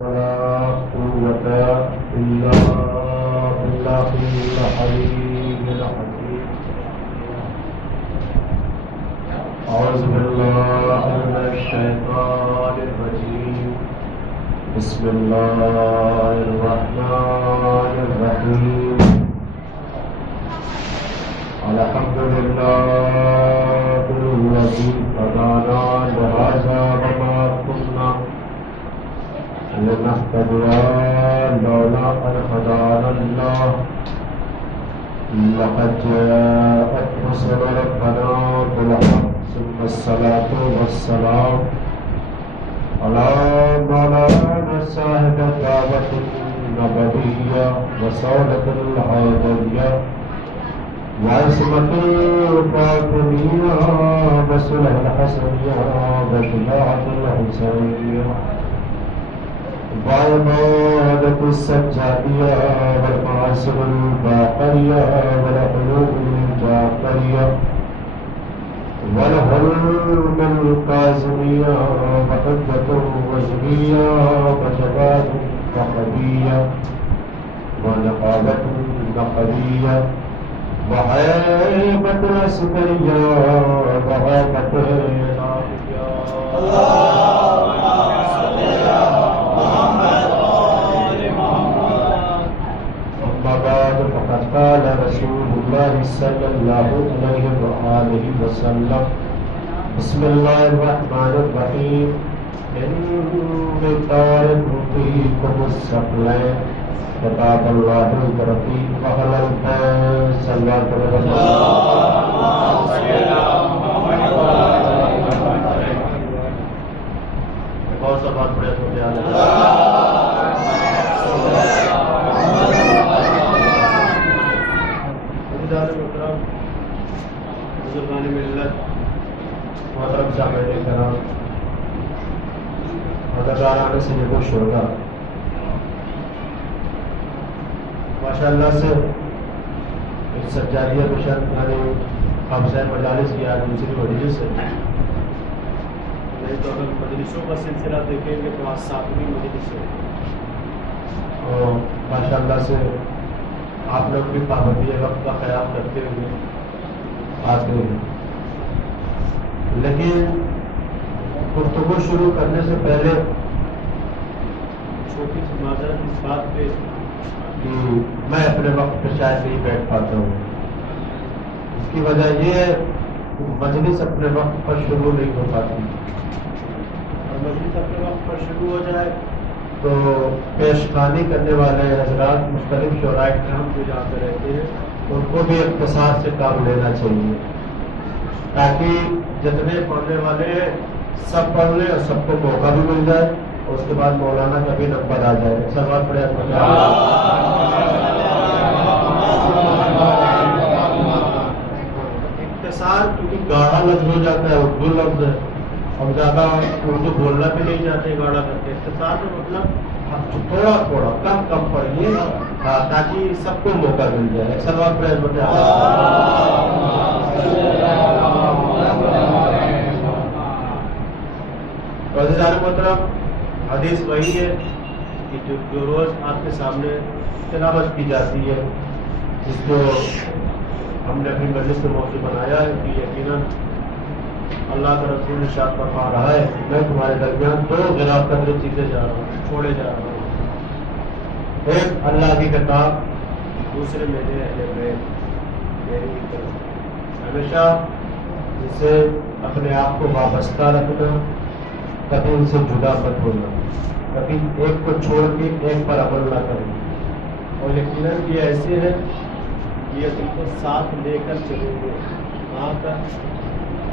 ولا قوة إلا بالله العلي العظيم. أعوذ بالله من الشيطان الرجيم. بسم الله الرحمن الرحيم. الحمد لله الذي هدانا لهذا وما كنا لنهتدي لولا أن هدانا الله. لقد جاءت رسل ربنا بالحق ثم الصلاة والسلام على مولانا صاحب الدعوة النبوية وصولة الحيدرية وعصمة الفاطمية وصلح الحسنية وشجاعة الحسينية وعبادة السجادية والمعاصر الباقرية والعلوم الجعفرية والحلم القاسمية وحجة وزنية وجبات وقبية ونقابة نقبية وهيبة عسكرية وهيبة نافية. اللهم صل على محمد وآل محمد. أما بعد فقد قال رسول الله صلى الله عليه وآله وسلم بسم الله الرحمن الرحيم. إني تارك فيكم الثقلين كتاب الله الرفيق وهل الفيض صلى الله عليه وسلم. کون سا بات پڑے تو یاد ہے؟ بزرگان ملت، محترم سامعین کرام، اداکاران سید الشہداء، ماشاء اللہ سے ایک سجادیہ مشن یعنی حافظہ مجالس کی آج دوسری مجلس ہے. نہیں تو اگر مجلسوں کا سلسلہ دیکھیں گے تو آج 7ویں مجلس ہے. اور ماشاء اللہ سے آپ لوگ بھی پابندی وقت کا خیال کرتے ہوئے آتے ہیں. لیکن گفتگو شروع کرنے سے پہلے چھوٹی سی معذرت اس بات پہ کہ میں اپنے وقت پہ شاید نہیں بیٹھ پاتا ہوں. اس کی وجہ یہ ہے کہ مجلس اپنے وقت پر شروع نہیں ہو پاتی. اور مجلس اپنے وقت پر شروع ہو جائے تو پیشخوانی کرنے والے حضرات مختلف شعراء کرام جو جہاں پہ رہتے ہیں ان کو بھی اختصار سے کام لینا چاہیے تاکہ جتنے پڑھنے والے ہیں سب پڑھ لیں اور سب کو موقع بھی مل جائے اور اس کے بعد مولانا کا بھی نمبر آ جائے. سوال پڑے اختصار کیونکہ گاڑا لفظ ہو جاتا ہے، اردو لفظ ہے اور زیادہ اردو بولنا بھی نہیں چاہتے گاڑا کر کے. اختصار کا مطلب تھوڑا تھوڑا کم کم پڑھیے تاکہ سب کو موقع مل جائے. سوال پڑے عزیزان محترم، حدیث وہی ہے کہ جو روز آپ کے سامنے تلاوت کی جاتی ہے جس کو ہم نے اپنی مجلس میں موضوع بنایا ہے کہ یقیناً اللہ کا رسول ارشاد فرما رہا ہے میں تمہارے درمیان 2 غیر قدر چیزیں جا رہا ہوں، چھوڑے جا رہا ہوں. ایک اللہ کی کتاب، دوسرے میرے اہل بیت میری طرف. ہمیشہ ان سے اپنے آپ کو وابستہ رکھنا، کبھی ان سے جدا مت ہونا، کبھی ایک کو چھوڑ کے ایک پر عمل نہ کریں. اور یقیناً یہ ایسے ہے کہ یہ تم کو ساتھ لے کر چلیں گے وہاں تک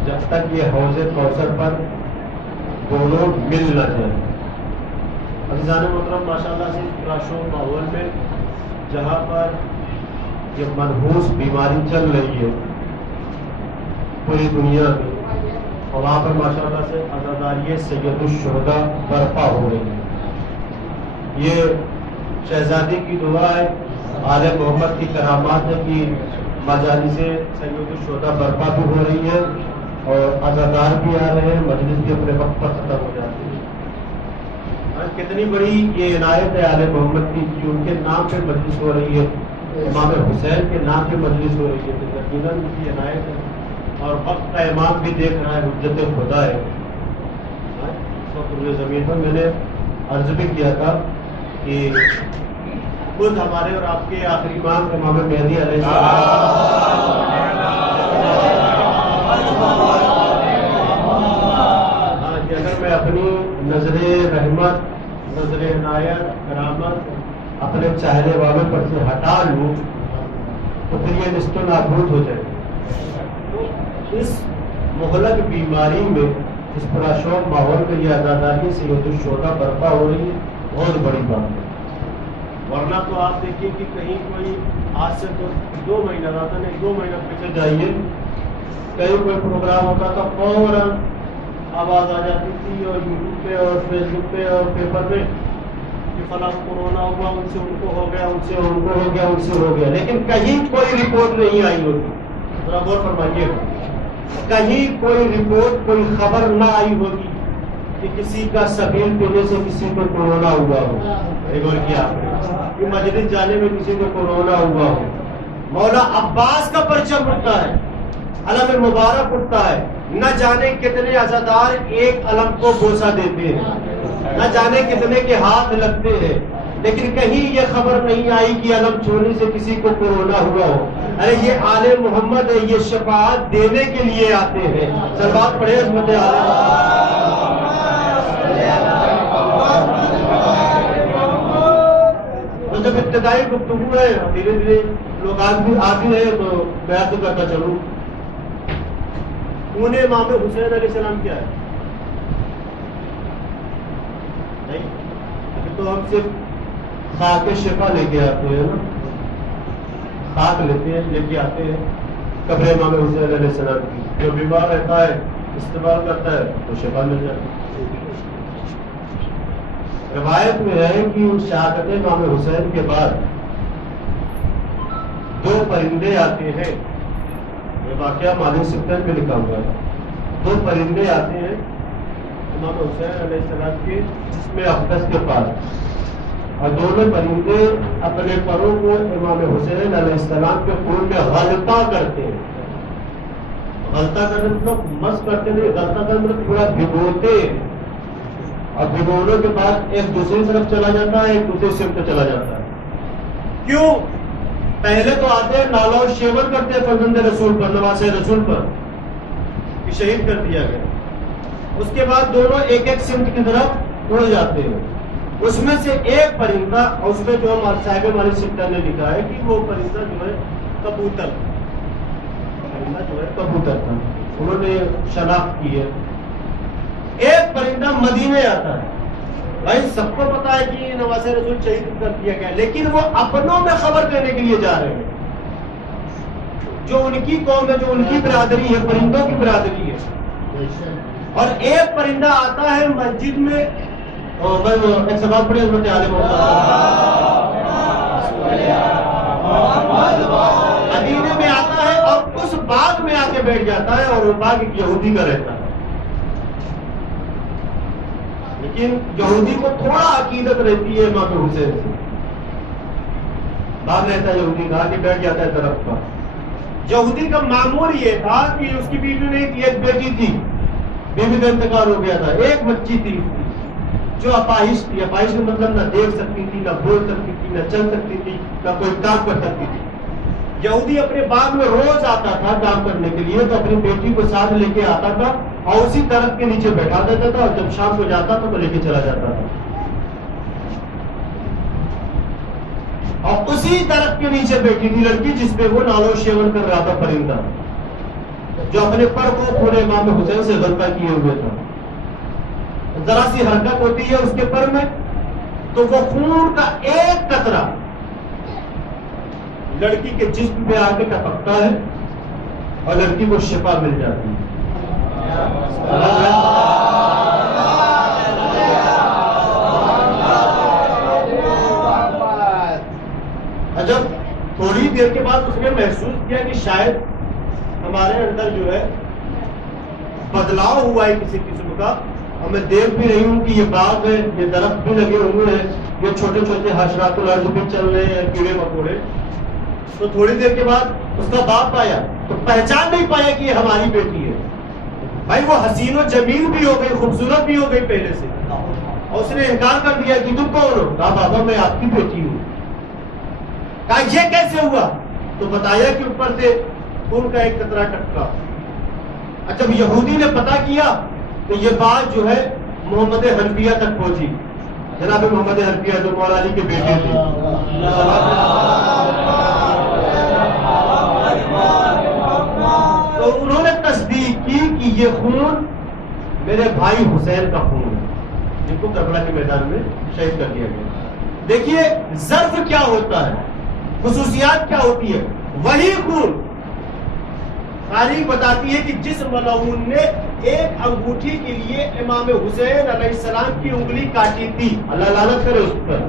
جب تک یہ حوض کوثر پر دونوں مل نہ جائیں. عزیزان محترم، ماشاء اللہ سے پراشور ماحول میں جہاں پر یہ منحوس بیماری چل رہی ہے پوری دنیا میں اور وہاں پر ماشاء اللہ سے عزاداری سید الشہداء برپا ہو رہی ہے. یہ شہزادی کی دعا ہے، آل محمد کی کرامات ہے کہ مجالس سید الشہداء برپا بھی ہو رہی ہے اور عزادار بھی آ رہے ہیں، مجلس بھی اپنے وقت پر ختم ہو جاتی ہے. کتنی بڑی یہ عنایت ہے آل محمد کی کہ ان کے نام پہ مجلس ہو رہی ہے، امام حسین کے نام پہ مجلس ہو رہی ہے، تو یقیناً ان کی عنایت ہے، اور وقت کا امام بھی دیکھ رہا ہے، حجت خدا ہے۔ اس وقت روئے زمین پر میں نے عرض بھی کیا تھا کہ خود ہمارے اور آپ کے آخری امام امام مہدی علیہ السلام کہ اگر میں اپنی نظر رحمت، نظر عنایت، کرامت اپنے چاہنے والوں پر سے ہٹا لوں تو پھر یہ نست و نابود ہو جائے۔ تو اس مہلک بیماری میں، اس پراشور ماحول میں یہ عزاداری سید الشہداء برپا ہو رہی ہے، بہت بڑی بات ہے۔ ورنہ تو آپ دیکھیے کہ کہیں کوئی آج سے تو 2 مہینہ زیادہ نہیں، 2 مہینہ پیچھے جائیے، کہیں کوئی پروگرام ہوتا تھا فوراً آواز آ جاتی تھی، اور یوٹیوب پہ اور فیس بک پہ اور پیپر میں کہ فلاں کورونا ہوا، ان سے ان کو ہو گیا، ان سے ان کو ہو گیا، ان سے ہو گیا، لیکن کہیں کوئی رپورٹ نہیں آئی ہوتی۔ ذرا غور فرمائیے، کہیں کوئی رپورٹ، کوئی خبر نہ آئی ہوگی کہ کسی کا سبیل پینے سے کسی کو کورونا ہوا ہو۔ غور کیا آپ نے کہ مسجد جانے میں کسی کو کورونا ہوا ہو؟ مولا عباس کا پرچم اٹھتا ہے، علم مبارک اٹھتا ہے، نہ جانے کتنے عزادار ایک علم کو بوسہ دیتے ہیں، نہ جانے کتنے کے ہاتھ لگتے ہیں، لیکن کہیں یہ خبر نہیں آئی کہ علم چھوڑنے سے کسی کو کورونا ہوا ہو۔ ارے یہ آل محمد ہے، یہ شفاعت دینے کے لیے آتے ہیں۔ صلوات پڑھے عظمت تو جب ابتدائی گفتگو ہے، دھیرے دھیرے لوگ آ بھی رہے، تو میں تو کرتا چلوں۔ انہیں امام حسین علیہ السلام کیا ہے؟ نہیں، ابھی تو ہم صرف خاک شفا لے کے آتے ہیں نا، خاک لیتے ہیں، لے کے آتے ہیں قبر امام حسین علیہ السلام کی۔ جو بیمار رہتا ہے، استعمال کرتا ہے تو شفا مل جاتی ہے۔ روایت میں ہے کہ ان شہادت امام حسین کے بعد 2 پرندے آتے ہیں، یہ واقعہ مالک سکتر میں لکھا ہوا ہے۔ 2 پرندے آتے ہیں امام حسین علیہ السلام کے جسم اقدس کے پاس، اور دونوں پرندے اپنے پروں کو امام حسین علیہ السلام کے خون میں غلطہ کرتے ہیں۔ غلطہ کرنے مطلب مس کرتے نہیں، غلطہ کرنے مطلب پورا بھگوتے، اور بھگونے کے بعد ایک دوسری طرف چلا جاتا ہے، ایک دوسری سمت چلا جاتا ہے۔ کیوں؟ پہلے تو آتے ہیں نالا و شیون کرتے ہیں فرزند رسول پر، نواز رسول پر کہ شہید کر دیا گیا، اس کے بعد دونوں ایک ایک سمت کی طرف اڑ جاتے ہیں۔ اس میں سے ایک پرندہ، اس میں جو ہمارے صاحب مالک سکتر نے لکھا ہے کہ وہ پرندہ جو ہے کبوتر، پرندہ جو ہے کبوتر تھا، انہوں نے شناخت کی ہے۔ ایک پرندہ مدینے آتا ہے، بھائی سب کو پتا ہے کہ نواز رسول شہید کر دیا گیا، لیکن وہ اپنوں میں خبر دینے کے لیے جا رہے ہیں، جو ان کی قوم ہے، جو ان کی برادری ہے، پرندوں کی برادری ہے۔ اور ایک پرندہ آتا ہے مسجد میں، ایک سوال پڑھے حضرت عالم مدینے میں آتا ہے اور اس باغ میں آ کے بیٹھ جاتا ہے، اور وہ باغ ایک یہودی کا رہتا ہے، لیکن یہودی کو تھوڑا عقیدت رہتی ہے امام حسین سے، باغ رہتا ہے یہودی کا، آگے بیٹھ جاتا ہے درخت پر۔ یہودی کا معمول یہ تھا کہ اس کی بیوی نے ایک بیٹی تھی، بیوی کا انتقال ہو گیا تھا، ایک بچی تھی جو اپاہج تھی۔ اپاہج کا مطلب نہ دیکھ سکتی تھی، نہ بول سکتی تھی، نہ چل سکتی تھی، نہ کوئی کام کر سکتی تھی۔ یہودی اپنے باغ میں روز آتا تھا کام کرنے کے لیے، تو اپنی بیٹی کو ساتھ لے کے آتا تھا اور اسی درخت کے نیچے بیٹھا دیتا تھا، اور جب شام کو جاتا تھا تو لے کے چلا جاتا تھا، اور اسی درخت کے نیچے بیٹھی تھی لڑکی جس پہ وہ نالو شیون کر رہا تھا پرندہ، جو اپنے پر کو پورے امام حسین سے غلطہ کیے ہوئے تھا۔ ذرا سی حرکت ہوتی ہے اس کے پر میں تو وہ خون کا ایک قطرہ لڑکی کے جسم پہ آ کے ٹپکتا ہے اور لڑکی کو شفا مل جاتی ہے۔ جب تھوڑی دیر کے بعد اس نے محسوس کیا کہ شاید ہمارے اندر جو ہے بدلاؤ ہوا ہے کسی قسم کا، اور میں دیکھ بھی رہی ہوں کہ یہ باغ ہے, یہ درخت بھی لگے ہوئے ہیں, یہ چھوٹے چھوٹے حشرات الارض بھی چل رہے ہیں, کیڑے مکوڑے. تو تھوڑی دیر کے بعد اس کا باپ آیا تو پہچان نہیں پایا کہ یہ ہماری بیٹی ہے. بھائی وہ حسین و جمیل بھی ہو گئی, خوبصورت بھی ہو گئی پہلے سے, اور اس نے انکار کر دیا کہ تم کون ہو. کہا بابا میں آپ کی بیٹی ہوں. کہا یہ کیسے ہوا؟ تو بتایا کہ اوپر سے خون کا ایک قطرہ ٹپکا. جب یہودی نے پتا کیا تو یہ بات جو ہے محمد حنفیہ تک پہنچی. جناب محمد حنفیہ جو مولا علی کے بیٹے تھے, تو انہوں نے تصدیق کی کہ یہ خون میرے بھائی حسین کا خون ہے, جن کو کربلا کے میدان میں شہید کر دیا گیا. دیکھیے ظرف کیا ہوتا ہے, خصوصیات کیا ہوتی ہے. وہی خون تاریخ بتاتی ہے کہ جس ملعون نے ایک انگوٹھی کے لیے امام حسین علیہ السلام کی انگلی کاٹی تھی, اللہ لعنت کرے اس پر,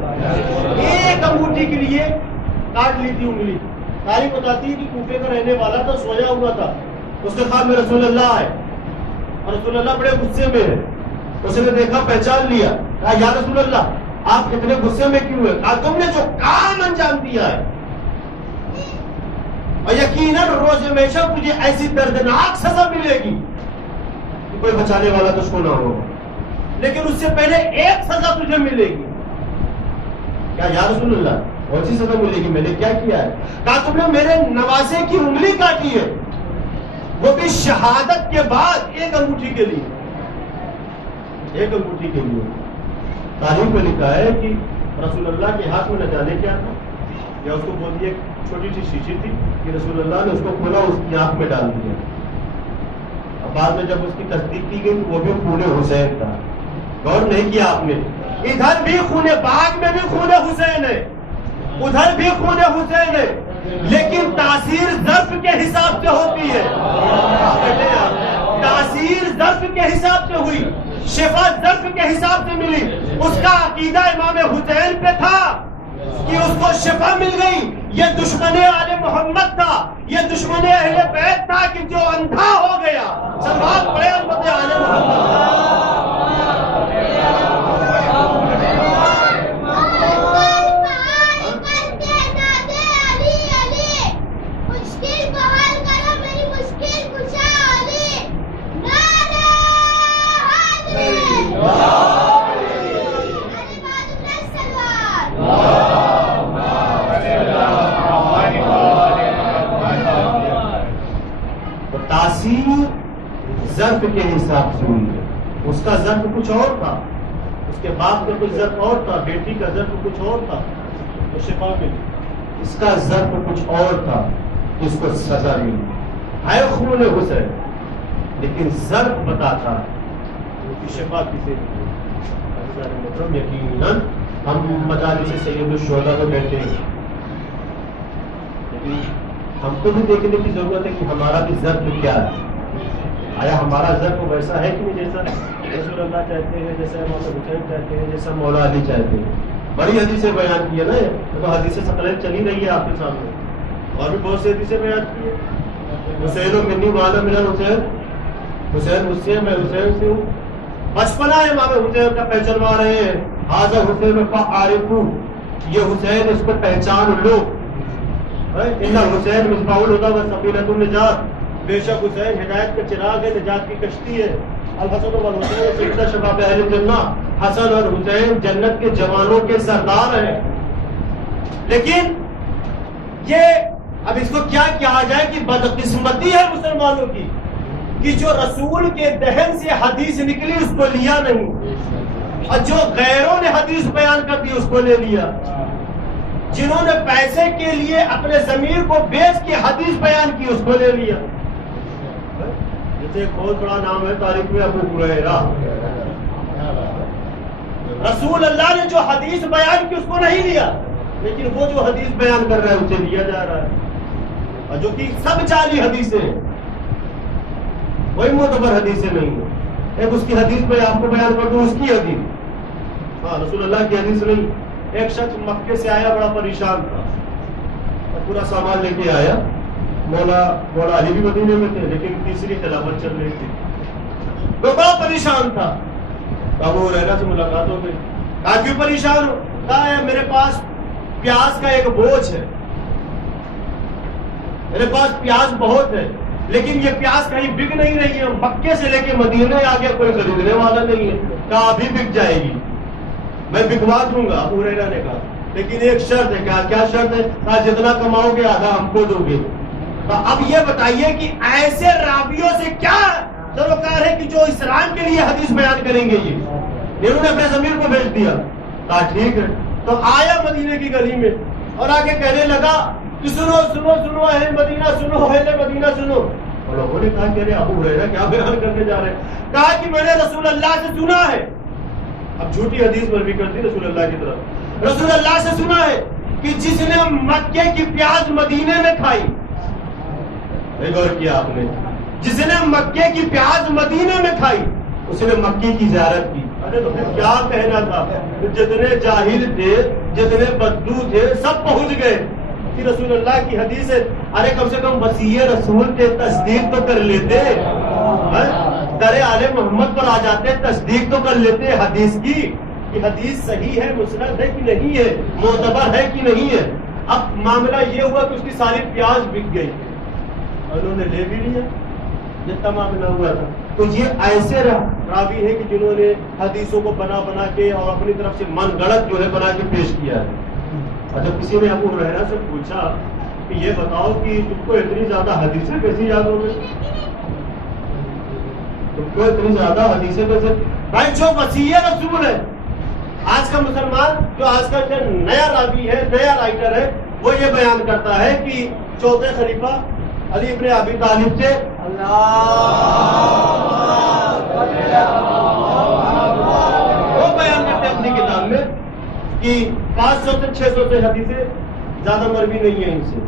ایک انگوٹھی کے لیے کاٹ لی تھی انگلی. تاریخ بتاتی ہے کہ کوفے کا رہنے والا تھا, سویا ہوا تھا. اس نے کہا میں رسول اللہ ہے, اور رسول اللہ بڑے غصے میں ہے. اس نے دیکھا, پہچان لیا, کہا یا رسول اللہ آپ اتنے غصے میں کیوں ہیں؟ کہا تم نے جو کام انجام دیا ہے, اور یقیناً روز ہمیشہ تجھے ایسی دردناک سزا ملے گی کہ کوئی بچانے والا تجھ کو نہ ہو, لیکن اس سے پہلے ایک سزا تجھے ملے گی. کیا یا رسول اللہ کون سی سزا ملے گی؟ میں نے کیا کیا ہے؟ کہا تم نے میرے نواسے کی انگلی کاٹی ہے, وہ بھی شہادت کے بعد ایک انگوٹھی کے لیے, ایک انگوٹھی کے لیے. تاریخ میں لکھا ہے کہ رسول اللہ کے ہاتھ میں نہ جانے کیا تھا, یا اس کو بول دیا چھوٹی سی شیشی تھی کہ رسول اللہ نے اس کو کھولا, اس کی آنکھ میں ڈال دیا. اب بعد میں جب اس کی تصدیق کی گئی تو وہ بھی خون حسین تھا. غور نہیں کیا آپ نے, ادھر بھی خون باغ میں بھی خون حسین ہے, ادھر بھی خون حسین ہے, لیکن تاثیر ظرف کے حساب سے ہوتی ہے. تاثیر ظرف کے حساب سے ہوئی, شفا ظرف کے حساب سے ملی. اس کا عقیدہ امام حسین پہ تھا کہ اس کو شفا مل گئی. یہ دشمن آل محمد تھا, یہ دشمن اہل بیت تھا کہ جو اندھا ہو گیا. سلوات پڑھے امت آل محمد. تاثیر ظرف کے حساب سے ہوئی ہے. اس کا ظرف کچھ اور تھا, اس کے باپ کا کچھ ظرف اور تھا, بیٹی کا ظرف کچھ اور تھا تو شفا ملی. اس کا ظرف کچھ اور تھا, اس کو سزا ملی. ہے خون حسین لیکن ظرف بتاتا ہے کہ شفا کسے ملی. یقیناً ہم مجالس سید الشہداء میں بیٹھے ہیں, لیکن ہم کو بھی دیکھنے کی ضرورت ہے کہ ہمارا بھی ظرف کیا ہے. آیا ہمارا ظرف ویسا ہے کہ نہیں جیسا رسول اللہ چاہتے ہیں, جیسا امام حسین چاہتے ہیں, جیسا مولا علی چاہتے ہیں. بڑی حدیثیں بیان کی ہے نا, تو حدیث ثقلین چلی رہی ہے آپ کے سامنے, اور بھی بہت سی حدیثیں بیان کی ہے. حسین و منی والا میرا حسین, حسین مجھ سے, میں حسین سے ہوں. بچپنا ہے امام حسین کا پہچانوا رہے ہیں. حاضر حسین فعارفو, یہ حسین اس کو پہچان لو. ان حسین مصباح الہدی و سفینۃ النجات, بے شک حسین ہدایت کا چراغ ہے, نجات کی کشتی ہے. الحسن والحسین سیدہ شباب اہل جنہ, حسن اور حسین جنت کے جوانوں کے سردار ہیں. لیکن یہ اب اس کو کیا کہا جائے کہ بدقسمتی ہے مسلمانوں کی کہ جو رسول کے دہن سے حدیث نکلی اس کو لیا نہیں, اور جو غیروں نے حدیث بیان کر دی اس کو لے لیا. جنہوں نے پیسے کے لیے اپنے ضمیر کو بیچ کے حدیث بیان کی اس کو لے لیا. جیسے ایک بہت بڑا نام ہے تاریخ میں ابو ہریرہ, رسول اللہ نے جو حدیث بیان کی اس کو نہیں لیا, لیکن وہ جو حدیث بیان کر رہا ہے اسے لیا جا رہا ہے. اور جو کہ سب جعلی حدیثیں ہیں, کوئی معتبر حدیثیں نہیں ہے. ایک اس کی حدیث میں آپ کو بیان کر دوں, اس کی حدیث, ہاں رسول اللہ کی حدیث نہیں. ایک شخص مکے سے آیا, بڑا پریشان تھا, اور پورا سامان لے کے آیا. مولا علی بھی مدینے میں تھے, لیکن تیسری خلافت چل رہی تھی, وہ بڑا پریشان تھا. ابو ہریرہ سے ملاقات ہو گئی. کہا کیوں پریشان ہو؟ کہا میرے پاس پیاز کا ایک بوجھ ہے, میرے پاس پیاز بہت ہے, لیکن یہ پیاز کہیں بک نہیں رہی ہے. مکے سے لے کے مدینے آ گیا, کوئی خریدنے والا نہیں ہے. کہا ابھی بک جائے گی, میں بکوا دوں گا. ابو ہریرہ نے کہا لیکن ایک شرط ہے. کہا کیا شرط ہے؟ کہا جتنا کماؤ گے آدھا ہم کو دو گے. اب یہ بتائیے کہ ایسے راویوں سے کیا سروکار ہے کہ جو اسلام کے لیے حدیث بیان کریں گے. یہ انہوں نے اپنے ضمیر کو بھیج دیا. کہا ٹھیک ہے. تو آیا مدینے کی گلی میں اور آگے کہنے لگا کہ سنو سنو سنو اہل مدینہ سنو, اہل مدینہ سنو. اور لوگوں نے کہا کہ ارے ابو ہریرہ کیا بیان کرنے جا رہے ہیں؟ کہا کہ میں نے رسول اللہ سے سنا ہے. اب جھوٹی حدیث پر بھی کرتی رسول اللہ کی طرف. رسول اللہ سے سنا ہے کہ جس نے مکے کی پیاز مدینے میں کھائی, غور کیا آپ نے, جس نے مکے کی پیاز مدینے میں کھائی اس نے مکے کی زیارت کی. ارے تو پھر کیا کہنا تھا؟ جتنے جاہل تھے, جتنے بدو تھے, سب پہنچ گئے کہ رسول اللہ کی حدیث ہے. ارے کم سے کم وصی رسول کے تصدیق تو کر لیتے, در آل محمد پر آ جاتے, تصدیق تو کر لیتے حدیث کی کہ حدیث صحیح ہے, مسند ہے کہ نہیں ہے, معتبر ہے کہ نہیں ہے. اب معاملہ یہ ہوا کہ اس کی ساری پیاز بک گئی اور انہوں نے لے بھی لیا. جتنا معاملہ ہوا تھا. تو یہ ایسے راوی ہے کہ جنہوں نے حدیثوں کو بنا بنا کے اور اپنی طرف سے من گڑت جو ہے بنا کے پیش کیا ہے. اور جب کسی نے ابو ہریرہ سے پوچھا کہ یہ بتاؤ کہ تم کو اتنی زیادہ حدیثیں کیسی یاد ہو گئی, تم کو اتنی زیادہ حدیثیں کیسے؟ بھائی جو وصی رسول ہے, آج کا مسلمان جو آج کا جو نیا راوی ہے, نیا رائٹر ہے, وہ یہ بیان کرتا ہے کہ چوتھے خلیفہ علی ابن ابی طالب سے وہ بیان کرتے ہیں اپنی کتاب میں کہ 500 سے 600 سے حدیثیں زیادہ مروی نہیں ہیں ان سے.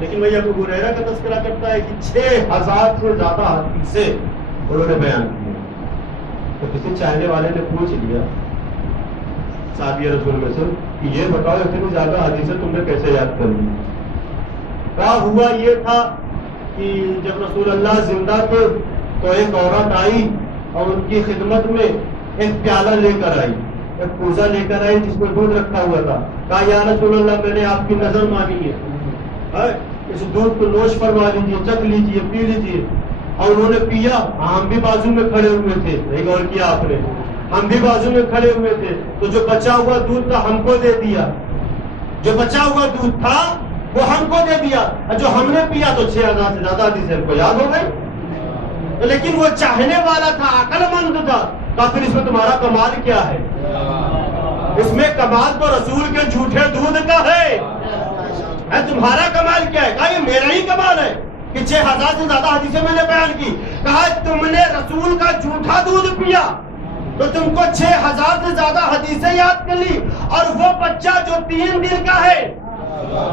لیکن وہی ابو ہریرہ کا تذکرہ کرتا ہے کہ 6000 سے زیادہ حدیثیں انہوں نے بیان کی. تو کسی چاہنے والے نے پوچھ لیا صحابی رسول میں سے کہ یہ بتاؤ اتنی زیادہ حدیثیں تم نے کیسے یاد کر لی؟ کیا ہوا یہ تھا کہ جب رسول اللہ زندہ تھے تو ایک عورت آئی اور ان کی خدمت میں ایک پیالہ لے کر آئی, ایک کوزہ لے کر آئی جس میں دودھ رکھا ہوا تھا. کہا یا رسول اللہ میں نے آپ کی نظر مانی ہے, اس دودھ کو نوش فرما لیجیے, چکھ لیجیے, پی لیجیے. اور انہوں نے پیا. ہم بھی بازو میں کھڑے ہوئے تھے, نہیں غور کیا آپ نے, ہم بھی بازو میں کھڑے ہوئے تھے. تو جو بچا ہوا دودھ تھا ہم کو دے دیا, جو بچا ہوا دودھ تھا وہ ہم کو دے دیا. جو ہم نے پیا تو 6000 سے زیادہ حدیثیں ہم کو یاد ہو گئی. لیکن وہ چاہنے والا تھا, عقل مند تھا. پھر اس میں تمہارا کمال کیا ہے؟ اس میں کمال تو رسول کے جھوٹے دودھ کا ہے. تمہارا کمال کیا ہے؟ کہا یہ میرا ہی کمال ہے کہ 6000 سے زیادہ حدیثیں میں نے بیان کی. کہا تم نے رسول کا جھوٹا دودھ پیا تو تم کو 6000 سے زیادہ حدیثیں یاد کر لی. اور وہ بچہ جو 3 دن کا ہے,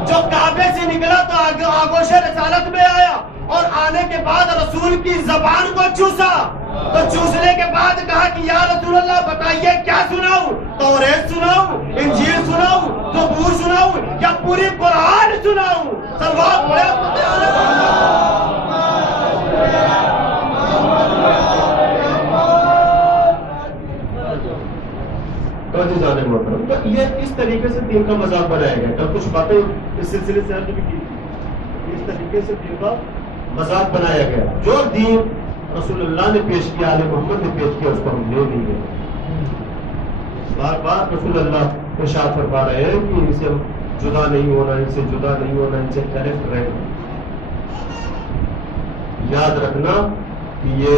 جو کعبے سے نکلا تو آگوش رسالت میں آیا اور آنے کے بعد رسول کی زبان کو چوسا, تو چوسنے کے بعد کہا کہ یا رسول اللہ بتائیے کیا سناؤں؟ توریت سناؤں, انجیل سناؤں, زبور سناؤں یا پوری قرآن سناؤں؟ سلوات پڑھے. تو یہ اس طریقے سے دین کا مذاق بنایا گیا. کل کچھ باتیں اس سلسلے سے عرض بھی کی تھی. اس طریقے سے دین کا مذاق بنایا گیا. جو دین رسول اللہ نے پیش کیا, آل محمد نے پیش کیا, اس کو ہم لے نہیں گئے. بار بار رسول اللہ ارشاد فرما رہے ہیں کہ ان سے جدا نہیں ہونا, ان سے جدا نہیں ہونا, ان سے کنیکٹ رہنا. یاد رکھنا کہ یہ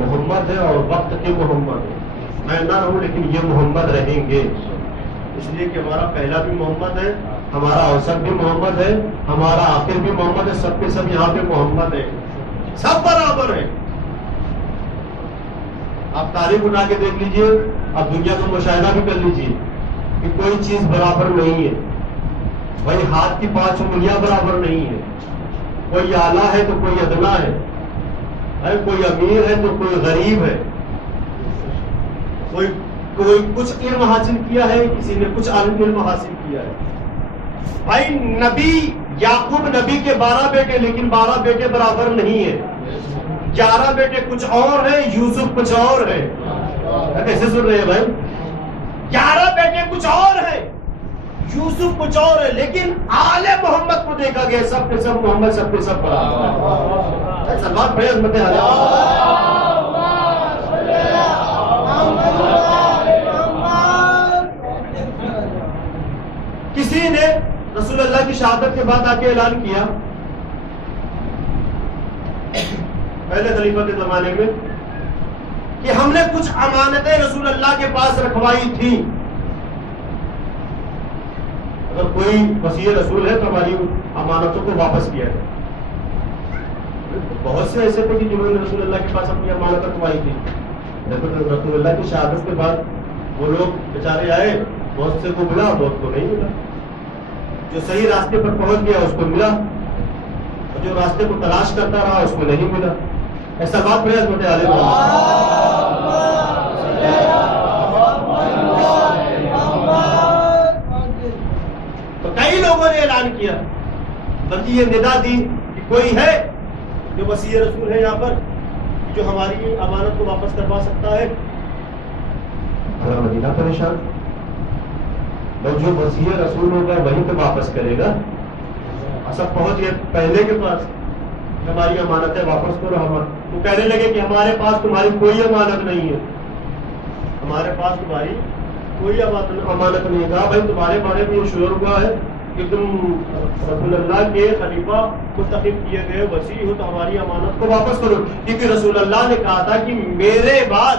محمد ہے اور وقت کے محمد ہے. میں نہ رہوں لیکن یہ محمد رہیں گے. اس لیے کہ ہمارا پہلا بھی محمد ہے, ہمارا اوسط بھی محمد ہے, ہمارا آخر بھی محمد ہے. سب کے سب یہاں پہ محمد ہے, سب برابر ہیں. آپ تاریخ اٹھا کے دیکھ لیجئے, آپ دنیا کا مشاہدہ بھی کر لیجئے کہ کوئی چیز برابر نہیں ہے. بھائی ہاتھ کی 5 انگلیاں برابر نہیں ہے. کوئی اعلیٰ ہے تو کوئی ادنا ہے, کوئی امیر ہے تو کوئی غریب ہے, کوئی کچھ علم حاصل کیا ہے, کسی نے کچھ علم حاصل کیا ہے. بھائی نبی یعقوب نبی کے 12 بیٹے, لیکن 12 بیٹے برابر نہیں ہیں. 11 بیٹے کچھ اور ہیں, یوسف کچھ اور ہے. کیسے سن رہے ہیں بھائی؟ 11 بیٹے کچھ اور ہیں، یوسف کچھ اور ہے، لیکن آل محمد کو دیکھا گیا سب کے سب محمد، سب کے سب برابر ہے۔ سلمان بھائی عظمت عالیہ، کسی نے رسول اللہ کی شہادت کے بعد آ کے اعلان کیا پہلے خلیفہ کے زمانے میں کہ ہم نے کچھ امانتیں رسول اللہ کے پاس رکھوائی تھی، اگر کوئی وصی رسول ہے تو ہماری امانتوں کو واپس کیا جائے۔ بہت سے ایسے تھے کہ جنہوں نے رسول اللہ کے پاس اپنی امانت رکھوائی تھی، لیکن رسول اللہ کی شہادت کے بعد وہ لوگ بیچارے آئے، بہت سے کو ملا، بہت کو نہیں ملا۔ جو صحیح راستے پر پہنچ گیا اس کو ملا، اور جو راستے کو تلاش کرتا رہا اس کو نہیں ملا۔ ایسا بات بڑے عظمت عالیہ۔ تو کئی لوگوں نے اعلان کیا، بلکہ یہ ندا دی کہ کوئی ہے جو وصی رسول ہے یہاں پر جو ہماری امانت کو واپس کروا سکتا ہے؟ پورا مدینہ پریشان، اور جو وصی رسول ہوگا وہی تو واپس کرے گا۔ سب پہنچ گئے پہلے کے پاس، ہماری امانتیں واپس کرو۔ ہم تو کہنے لگے کہ ہمارے پاس تمہاری کوئی امانت نہیں ہے، ہمارے پاس تمہاری کوئی امانت نہیں ہے۔ کہا بھائی تمہارے بارے میں یہ شعور ہوا ہے کہ تم رسول اللہ کے خلیفہ منتخب کیے گئے وصی ہو، تو ہماری امانت کو واپس کرو، کیونکہ رسول اللہ نے کہا تھا کہ میرے بعد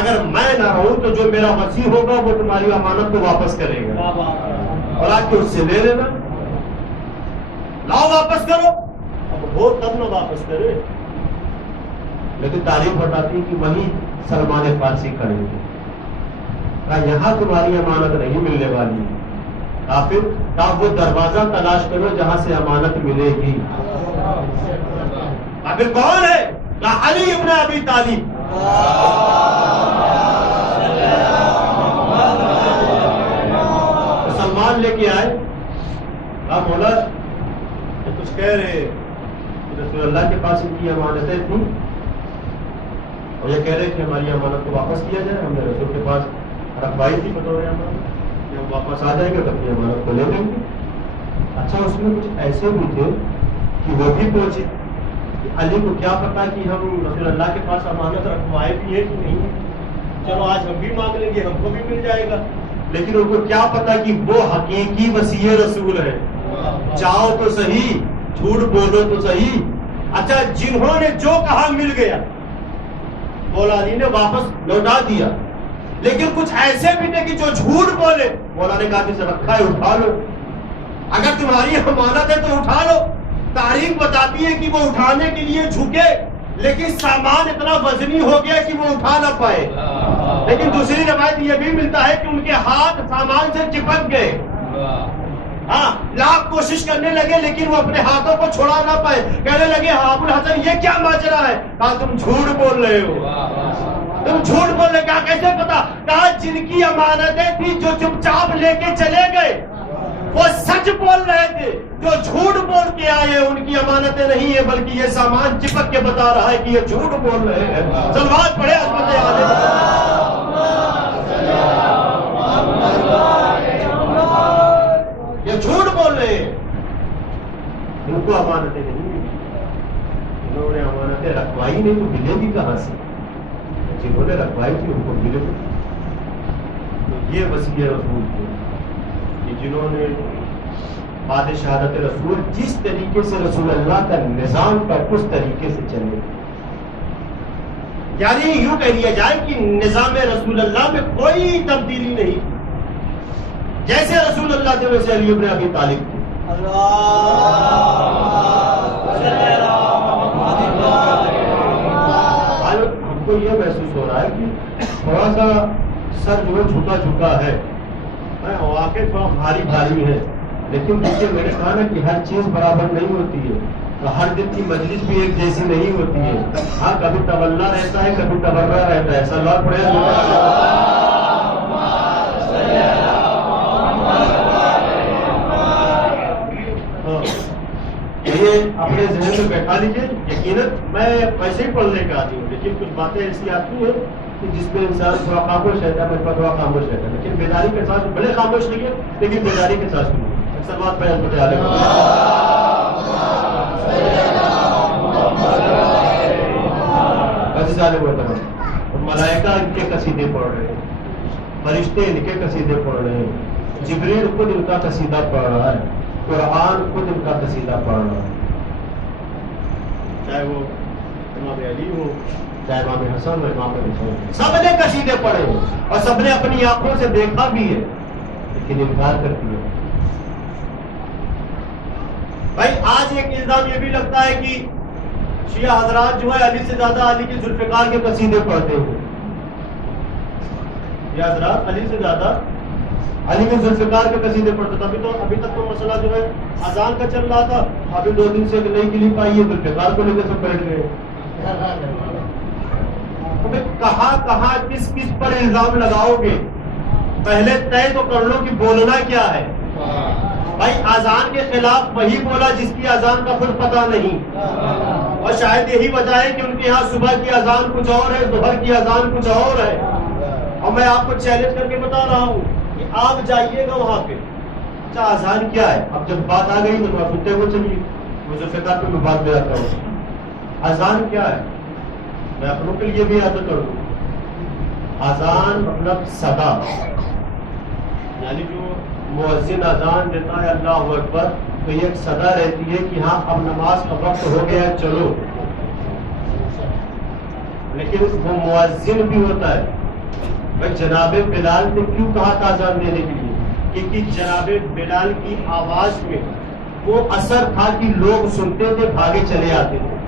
اگر میں نہ رہوں تو جو میرا وصی ہوگا وہ تمہاری امانت کو واپس کرے گا، اور آ کے اس سے لے لینا، لاؤ واپس کرو۔ اب ہو تب نہ واپس کرے، لیکن تاریخ بتاتی کہ وہی سلمان فارسی کھڑے ہوئے، کہا یہاں تمہاری امانت نہیں ملنے والی، کافر کہا وہ دروازہ تلاش کرو جہاں سے امانت ملے گی۔ کافر کون ہے؟ کہا علی ابن ابی طالب۔ سلمان لے کے آئے، کہا مولا کچھ کہہ رہے کہ رسول اللہ کے پاس ان کی امانتیں تھیں اور یہ کہہ رہے کہ ہماری امانت کو واپس کیا جائے، ہم نے رسول کے پاس رکھوائی تھی بطور امانت، کہ ہم واپس آ جائیں گے تو اپنی امانت کو لے لیں گے۔ اچھا اس میں کچھ ایسے بھی تھے کہ وہ بھی پہنچے کہ علی کو کیا پتا کہ ہم رسول اللہ کے پاس امانت رکھوائے بھی ہے کہ نہیں، چلو آج ہم بھی مانگ لیں گے، ہم کو بھی مل جائے گا، لیکن ان کو کیا پتا کہ وہ حقیقی وصی رسول ہے۔ جاؤ تو صحیح، جھوٹ بولو تو صحیح۔ اچھا جنہوں نے جو کہا مل گیا، مولا علی نے واپس لوٹا دیا، لیکن کچھ ایسے بھی تھے کہ جو جھوٹ بولے، مولا نے کہا کہ رکھا ہے اٹھا لو، اگر تمہاری امانت ہے تو اٹھا لو۔ تاریخ بتاتی ہے کہ وہ اٹھانے کے لیے جھکے، لیکن سامان اتنا وزنی ہو گیا کہ وہ اٹھا نہ پائے، لیکن دوسری روایت یہ بھی ملتا ہے کہ ان کے ہاتھ سامان سے چپک گئے، ہاں لاکھ کوشش کرنے لگے لیکن وہ اپنے ہاتھوں کو چھوڑا نہ پائے، کہنے لگے ابو الحسن یہ کیا ماجرا ہے؟ کہا تم جھوٹ بول رہے ہو، تم جھوٹ بول رہے، کہا کیسے پتا؟ کہا جن کی امانتیں تھی جو چپ چاپ لے کے چلے گئے وہ سچ بول رہے تھے، جو جھوٹ بول کے آئے ان کی امانتیں نہیں ہے بلکہ یہ سامان چپک کے بتا رہا ہے کہ یہ جھوٹ بول رہے ہیں۔ صلوات پڑھے عظمت عالیہ۔ یہ جھوٹ بول رہے ہیں، ان کو امانتیں نہیں ملی، انہوں نے امانتیں رکھوائی نہیں تو ملے گی کہاں سے؟ جنہوں نے رکھوائی تھی ان کو ملے گی۔ تو یہ وصی رسول تھے کہ جنہوں نے بعد شہادت رسول جس طریقے سے رسول اللہ کا نظام پر اس طریقے سے چلے، یعنی یوں کہہ دیا جائے کہ نظام رسول اللہ میں کوئی تبدیلی نہیں، جیسے رسول اللہ تھے ویسے علی ابن ابی طالب تھے۔ ہم کو یہ محسوس ہو رہا ہے کہ تھوڑا سا سر جو ہے جھکا جھکا ہے، واقعی تھوڑا بھاری بھاری ہے، لیکن دیکھیے میں نے کہا نا کہ ہر چیز برابر نہیں ہوتی ہے، ہر دن کی مجلس بھی ایک جیسی نہیں ہوتی ہے، ہاں کبھی تولا رہتا ہے کبھی تبرہ رہتا ہے، سلوات پڑھے۔ یہ اپنے ذہن میں بیٹھا لیجیے، یقیناً میں ویسے ہی پڑھنے کا آدمی ہوں، لیکن کچھ باتیں ایسی آتی ہیں کہ جس میں انسان تھوڑا خاموش رہتا ہے، مجھ تھوڑا خاموش رہتا ہے، لیکن بیداری کے ساتھ بڑے خاموش نہیں ہے، لیکن بیداری کے ساتھ بھی اکثر بات بیان ہوتے آلے ملائکہ ان کے قصیدے پڑھ رہے ہیں، فرشتے ان کے قصیدے پڑھ رہے ہیں، جبریل خود ان کا قصیدہ پڑھ رہا ہے، قرآن خود ان کا قصیدہ پڑھ رہا ہے، چاہے وہ امام علی ہو، چاہے امام حسن ہو، امام حسین، سب نے قصیدے پڑھے اور سب نے اپنی آنکھوں سے دیکھا بھی ہے، لیکن انکار کرتی ہے۔ بھائی آج ایک الزام یہ بھی لگتا ہے کہ شیعہ حضرات جو ہے علی سے زیادہ علی کے ذوالفقار کے قصیدے پڑھتے ہیں، یہ حضرات علی سے زیادہ علی کے ذوالفقار کے قصیدے پڑھتے تھے۔ ابھی تک تو مسئلہ جو ہے اذان کا چل رہا تھا، ابھی 2 دن سے ایک نئی کلپ آئی ہے، ذوالفقار کو لے کے سب بیٹھ گئے۔ کہاں کس پر الزام لگاؤ گے؟ پہلے طے تو کر لو کہ بولنا کیا ہے۔ بھائی اذان کے خلاف وہی بولا جس کی اذان کا خود پتہ نہیں، اور شاید یہی وجہ ہے کہ ان کے یہاں صبح کی اذان کچھ اور ہے، ظہر کی اذان کچھ اور ہے۔ اور میں آپ کو چیلنج کر کے بتا رہا ہوں کہ آپ جائیے گا وہاں پہ، اچھا اذان کیا ہے؟ اب جب بات آ گئی تو آپ سنتے ہوئے چلیے، مجھے فقہ پہ میں بات میں آتا ہوں۔ اذان کیا ہے؟ میں اپنوں کے لیے بھی یاد کر دوں، اذان مطلب صدا، یعنی جو مؤذن اذان دیتا ہے اللہ اکبر تو یہ ایک صدا رہتی ہے کہ ہاں اب نماز کا وقت ہو گیا ہے چلو، لیکن وہ مؤذن بھی ہوتا ہے۔ بھائی جناب بلال نے کیوں کہا تھا اذان دینے کے لیے؟ کیونکہ جناب بلال کی آواز میں وہ اثر تھا کہ لوگ سنتے تھے، بھاگے چلے آتے تھے۔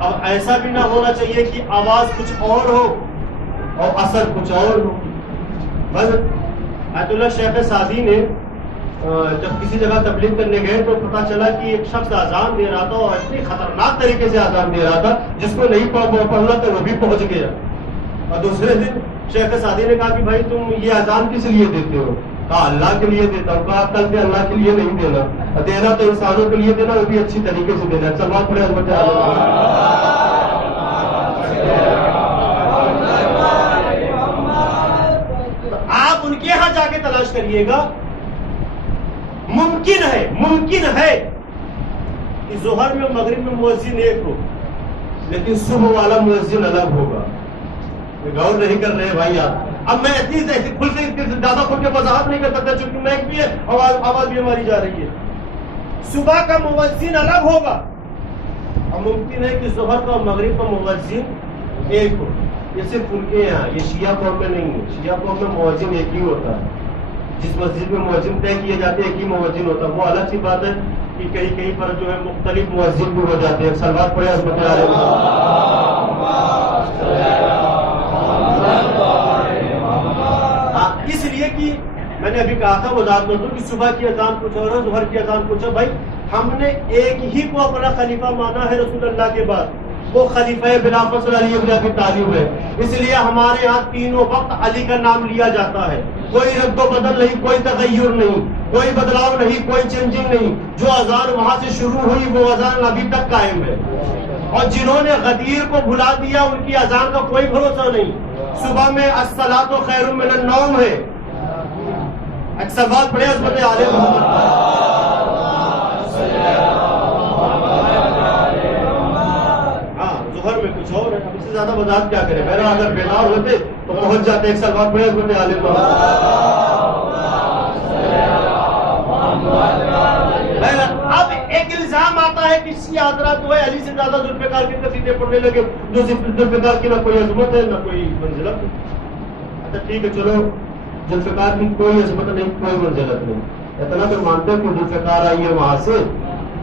اب ایسا بھی نہ ہونا چاہیے کہ آواز کچھ اور ہو اور اثر کچھ اور ہو۔ بس آیت اللہ شیخ سعدی نے جب کسی جگہ تبلیغ کرنے گئے تو پتا چلا کہ ایک شخص اذان دے رہا تھا اور اتنی خطرناک طریقے سے اذان دے رہا تھا جس کو نہیں پڑھنا تو وہ بھی پہنچ گیا۔ اور دوسرے دن شیخ سعدی نے کہا کہ بھائی تم یہ اذان کس لیے دیتے ہو؟ کہا اللہ کے لیے دیتا ہوں۔ کہا کل پہ اللہ کے لیے نہیں دینا، دینا تو انسانوں کے لیے دینا، وہ بھی اچھی طریقے سے دینا۔ سلمان پڑھے حضرت آپ ان کے یہاں جا کے تلاش کریے گا۔ ممکن ہے کہ ظہر میں مغرب میں مؤذن ایک ہو لیکن صبح والا مؤذن الگ ہوگا۔ غور نہیں کر رہے بھائی آپ۔ اب میں اتنی کھل سے زیادہ کھل کے وضاحت نہیں کر سکتا چونکہ میک بھی ہے، آواز بھی ہماری جا رہی ہے۔ صبح کا مؤذن الگ ہوگا اور ممکن ہے کہ ظہر کا اور مغرب کا مؤذن ایک ہو۔ یہ صرف ان کے یہاں، یہ شیعہ قوم میں نہیں ہے۔ شیعہ قوم میں مؤذن ایک ہی ہوتا ہے، جس مسجد میں مؤذن طے کیے جاتے ہیں ایک ہی مؤذن ہوتا ہے۔ وہ الگ سی بات ہے کہ کہیں پر جو ہے مختلف مؤذن بھی ہو جاتے ہیں۔ سلوات پڑھے حضرت اس لیے کہ میں نے ابھی کہا تھا وضاحت کر دوں کہ صبح کی اذان کچھ اور ہے، ظہر کی اذان کچھ ہے۔ بھائی ہم نے ایک ہی کو اپنا خلیفہ مانا ہے رسول اللہ کے بعد، وہ خلیفہ بلا فصل علی ابن ابی طالب ہے۔ اس لیے ہمارے یہاں تینوں وقت علی کا نام لیا جاتا ہے، کوئی رد و بدل نہیں، کوئی تغیر نہیں، کوئی بدلاؤ نہیں، کوئی چینجنگ نہیں۔ جو اذان وہاں سے شروع ہوئی وہ اذان ابھی تک قائم ہے، اور جنہوں نے غدیر کو بھلا دیا ان کی اذان کا کوئی بھروسہ نہیں۔ صبح میں الصلاۃ خیر من النوم ہے، اکثر بات پڑھے حضرت آل محمد۔ ہاں ظہر میں کچھ اور ہے، اب اس سے زیادہ وضاحت کیا کرے؟ میرا اگر بیدار ہوتے تو پہنچ جاتے۔ ایک سال بعد پڑھے حضرت آل محمد۔ اب ایک الزام آتا ہے کہ شیعہ حضرات جو ہے علی سے زیادہ ذوالفقار کے قصیدے پڑھنے لگے، جو ذوالفقار کی نہ کوئی عظمت ہے نہ کوئی منزلت ہے۔ اچھا ٹھیک ہے، چلو ذوالفقار کی کوئی عظمت نہیں، کوئی منزلت نہیں، اتنا تو مانتے ہیں کہ ذوالفقار آئی ہے وہاں سے،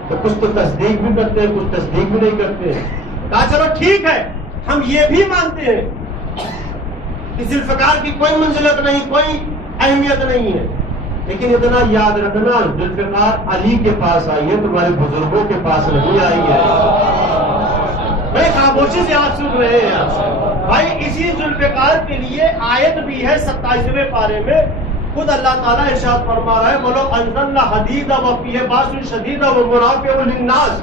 تو کچھ تو تصدیق بھی کرتے ہیں، کچھ تصدیق بھی نہیں کرتے ہیں۔ کہا چلو ٹھیک ہے، ہم یہ بھی مانتے ہیں کہ ذوالفقار کی کوئی منزلت نہیں، کوئی اہمیت نہیں ہے، لیکن اتنا یاد رکھنا ذوالفقار علی کے پاس آئی ہے، تمہارے بزرگوں کے پاس نہیں آئی ہے۔ بھائی خاموشی سے آپ سن رہے ہیں بھائی، اسی ذوالفقار کے لیے آیت بھی ہے 27ویں پارے میں، خود اللہ تعالیٰ ارشاد فرما رہا ہے وَلَوْ أَنزَلْنَا حَدِيدًا وَفِيهِ بَأْسٌ شَدِيدٌ وَمَنَافِعُ لِلنَّاسِ۔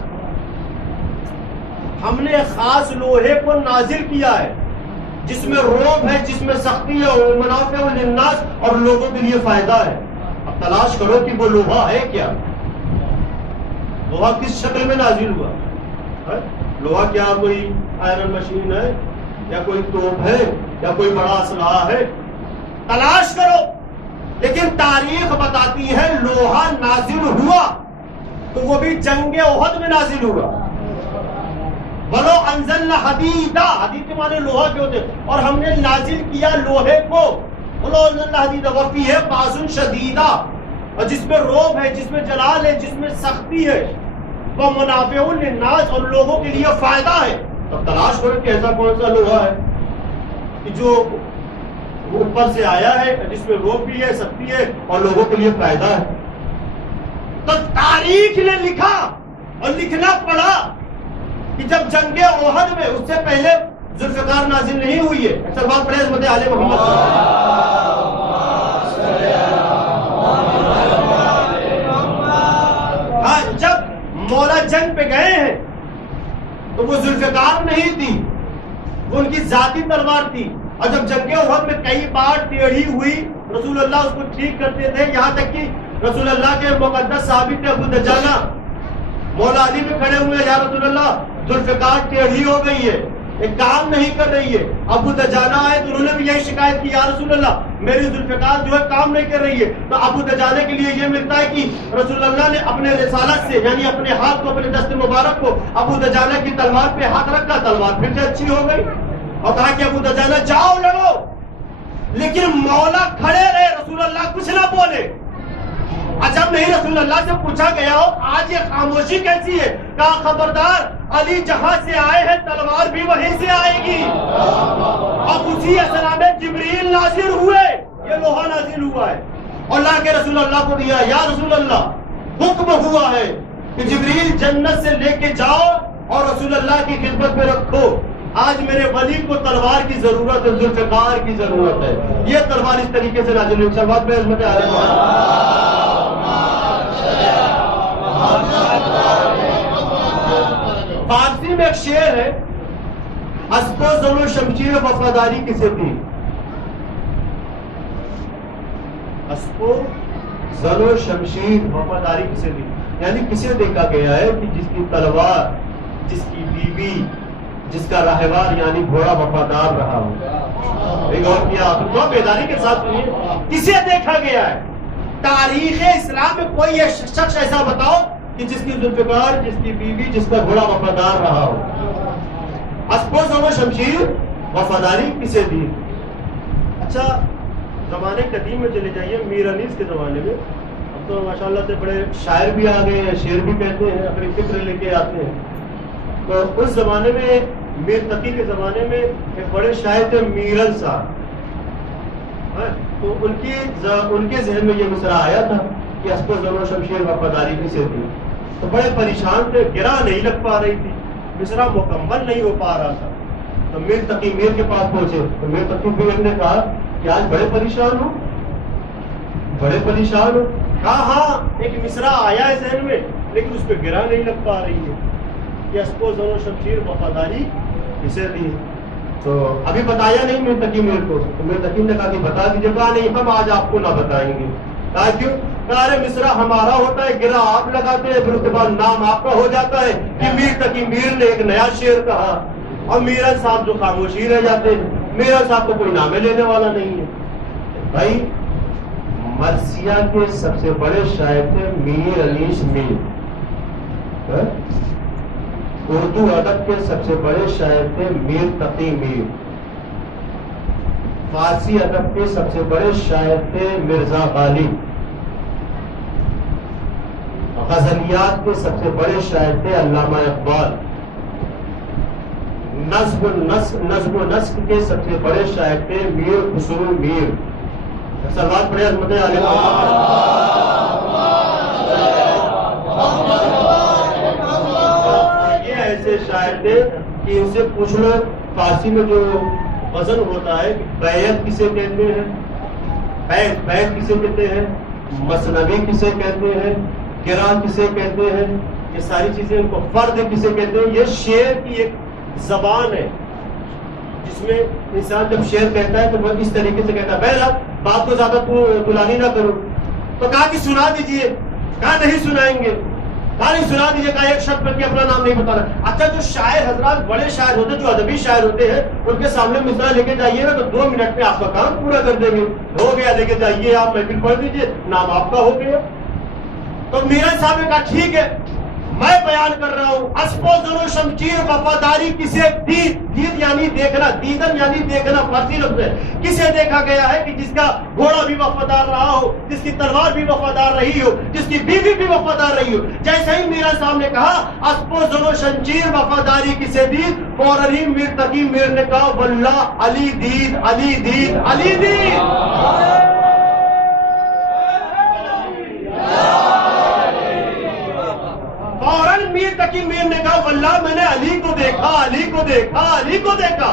ہم نے خاص لوہے کو نازل کیا ہے جس میں روب ہے، جس میں سختی ہے، اور منافع للناس، اور لوگوں کے لیے فائدہ ہے۔ اب تلاش کرو کہ وہ لوہا ہے کیا، لوہا کس شکل میں نازل ہوا؟ لوہا کیا کوئی آئرن مشین ہے، یا کوئی توپ ہے، یا کوئی بڑا اسلحہ ہے؟ تلاش کرو۔ لیکن تاریخ بتاتی ہے لوہا نازل ہوا تو وہ بھی جنگ احد میں نازل ہوا۔ بلو انزلنا حدیدہ، حدید کے معنی لوہا کے ہوتے، اور ہم نے نازل کیا لوہے کو، بلو انزلنا حدیدہ وفی ہے باز شدیدہ، اور جس میں روب ہے، جس میں جلال ہے، جس میں سختی ہے، وہ منافع للناس، اور لوگوں کے لیے فائدہ ہے۔ تو تلاش کرو کہ ایسا کون سا لوہا ہے کہ جو اوپر سے آیا ہے، جس میں روب بھی ہے، سختی ہے، اور لوگوں کے لیے فائدہ ہے۔ تو تاریخ نے لکھا اور لکھنا پڑا کہ جب جنگ احد میں، اس سے پہلے ذوالفقار نازل نہیں ہوئی ہے۔ سلمان پڑھے عظمت آل محمد۔ ہاں، جب مولا جنگ پہ گئے ہیں تو وہ ذوالفقار نہیں تھی، وہ ان کی ذاتی تلوار تھی، اور جب جنگ احد میں کئی بار ٹیڑھی ہوئی، رسول اللہ اس کو ٹھیک کرتے تھے، یہاں تک کہ رسول اللہ کے مقدس صحابی تھے ابو دجانہ، مولا علی بھی کھڑے ہوئے، یا رسول اللہ ذوالفقار ٹیڑھی ہو گئی ہے، ایک کام نہیں کر رہی ہے۔ ابو دجانہ آئے تو انہوں نے بھی یہی شکایت کی، یا رسول اللہ میری ذوالفقار جو ہے کام نہیں کر رہی ہے۔ تو ابو دجانہ کے لیے یہ ملتا ہے کہ رسول اللہ نے اپنے رسالت سے، یعنی اپنے ہاتھ کو، اپنے دست مبارک کو ابو دجانہ کی تلوار پہ ہاتھ رکھا، تلوار پھر سے اچھی ہو گئی، اور کہا کہ ابو دجانہ جاؤ لڑو۔ لیکن مولا کھڑے رہے، رسول اللہ کچھ نہ بولے۔ جب نہیں رسول اللہ سے پوچھا گیا ہو آج یہ خاموشی کیسی ہے، کہا خبردار، علی جہاں سے آئے ہیں تلوار بھی وہیں سے آئے گی۔ اب اسی اثنا میں جبریل نازل ہوئے، یہ لوہا نازل ہوا ہے، اور لا کے رسول اللہ کو دیا، یا رسول اللہ حکم ہوا ہے کہ جبریل جنت سے لے کے جاؤ اور رسول اللہ کی خدمت میں رکھو۔ آج میرے ولی کو تلوار کی ضرورت ہے، ذوالفقار کی ضرورت ہے۔ یہ تلوار اس طریقے سے نازل ہوئی۔ شباب میں عظمت عالیہ فارسی میں ایک شعر ہے، اسب و زن و شمشیر وفاداری کسے دی؟ اسب و زن و شمشیر وفاداری کسے دی، یعنی کسے دیکھا گیا ہے کہ جس کی تلوار، جس کی بیوی، جس کا راہوار یعنی گھوڑا وفادار رہا ہو۔ ایک اور کیا آپ بیداری کے ساتھ سنیے، کسے دیکھا گیا ہے؟ تاریخ اسلام میں کوئی شخص ایسا بتاؤ کہ جس کی ذوالفقار، جس کی بیوی، جس کا گھوڑا وفادار رہا ہو۔ اسب و زن و شمشیر وفاداری کسے دی؟ اچھا، زمانے قدیم میں چلے جائیے، میر انیس کے زمانے میں، اب تو ماشاءاللہ سے بڑے شاعر بھی آ گئے ہیں، شعر بھی کہتے ہیں، اپنی فکر لے کے آتے ہیں۔ تو اس زمانے میں، میر تقی کے زمانے میں ایک بڑے شاعر تھے میرن صاحب، تو ان کے ذہن میں یہ مصرع آیا تھا کہ اسب و زن و شمشیر وفاداری کسے دی، تو بڑے پریشان تھے، گرا نہیں لگ پا رہی تھی، مصرع مکمل نہیں ہو پا رہا تھا۔ تو میر تقی میر کے پاس پہنچے، تو میر تقی میر نے کہا کہ آج بڑے پریشان ہو، بڑے پریشان ہو؟ کہا ہاں، ایک مصرع آیا ہے ذہن میں لیکن اس پہ گرا نہیں لگ پا رہی ہے کہ اسب و زن و شمشیر وفاداری کسے دی۔ تو ابھی بتایا نہیں میر تقی میر کو، تو میر تقی نے کہا کہ بتا دیجیے۔ کہا نہیں، ہم آج آپ کو نہ بتائیں گے۔ کہا کیوں؟ کہا ارے مصرع ہمارا ہوتا ہے، گرا آپ لگاتے ہیں، پھر اس کے بعد نام آپ کا ہو جاتا ہے کہ میر تقی میر نے ایک نیا شعر کہا، اور میرن صاحب جو خاموشی رہ جاتے ہیں، میرن صاحب کو کوئی نامے لینے والا نہیں ہے۔ بھائی، مرثیہ کے سب سے بڑے شاعر تھے میر انیس میر، اردو ادب کے سب سے بڑے شاعر تھے میر تقی میر، فارسی ادب کے سب سے بڑے شاعر تھے مرزا غالب، غزلیات کے سب سے بڑے شاعر تھے علامہ اقبال، نظم و نسق کے سب سے بڑے شاعر تھے میر خسرو میر۔ سلوات پڑھے عظمت عالیہ یہ ایسے شاعر تھے کہ ان سے پوچھ لو فارسی میں جو وزن ہوتا ہے، بیت کسے کہتے ہیں، بیت کسے کہتے ہیں، مثنوی کسے کہتے ہیں، قرآن کسے کہتے ہیں، یہ ساری چیزیں ان کو فرد کسے کہتے ہیں؟ یہ شعر کی ایک زبان ہے جس میں انسان جب شعر کہتا ہے تو وہ اس طریقے سے کہتا ہے. بہرحال بات کو زیادہ طولانی نہ کروں تو کہا کہ سنا دیجئے. کہا نہیں سنائیں گے. کہا نہیں سنا دیجئے. کہا ایک شخص بلکہ اپنا نام نہیں بتانا. اچھا جو شاعر حضرات بڑے شاعر ہوتے ہیں, جو ادبی شاعر ہوتے ہیں, ان کے سامنے مثال لے کے جائیے نا تو 2 منٹ میں آپ کا کام پورا کر دیں گے. ہو گیا, لے کے جائیے آپ محفل پڑھ دیجئے, نام آپ کا ہو گیا. تو میرا صاحب نے کہا ٹھیک ہے میں بیان کر رہا ہوں. اسب و زر و شمشیر وفاداری کسے دید یعنی دیکھنا, دیدن یعنی دیکھنا فارسی لفظ ہے. کسے دیکھا گیا ہے کہ جس کا گھوڑا بھی وفادار رہا ہو, جس کی تلوار بھی وفادار رہی ہو, جس کی بیوی بھی وفادار رہی ہو. جیسے ہی میرا صاحب نے کہا اسب و زر و شمشیر وفاداری کسے دید, فوراً میر تقی میر نے کہا واللہ علی دید علی دید علی دید. فوراً میر تقی میر نے کہا واللہ میں نے علی کو دیکھا علی کو دیکھا علی کو دیکھا.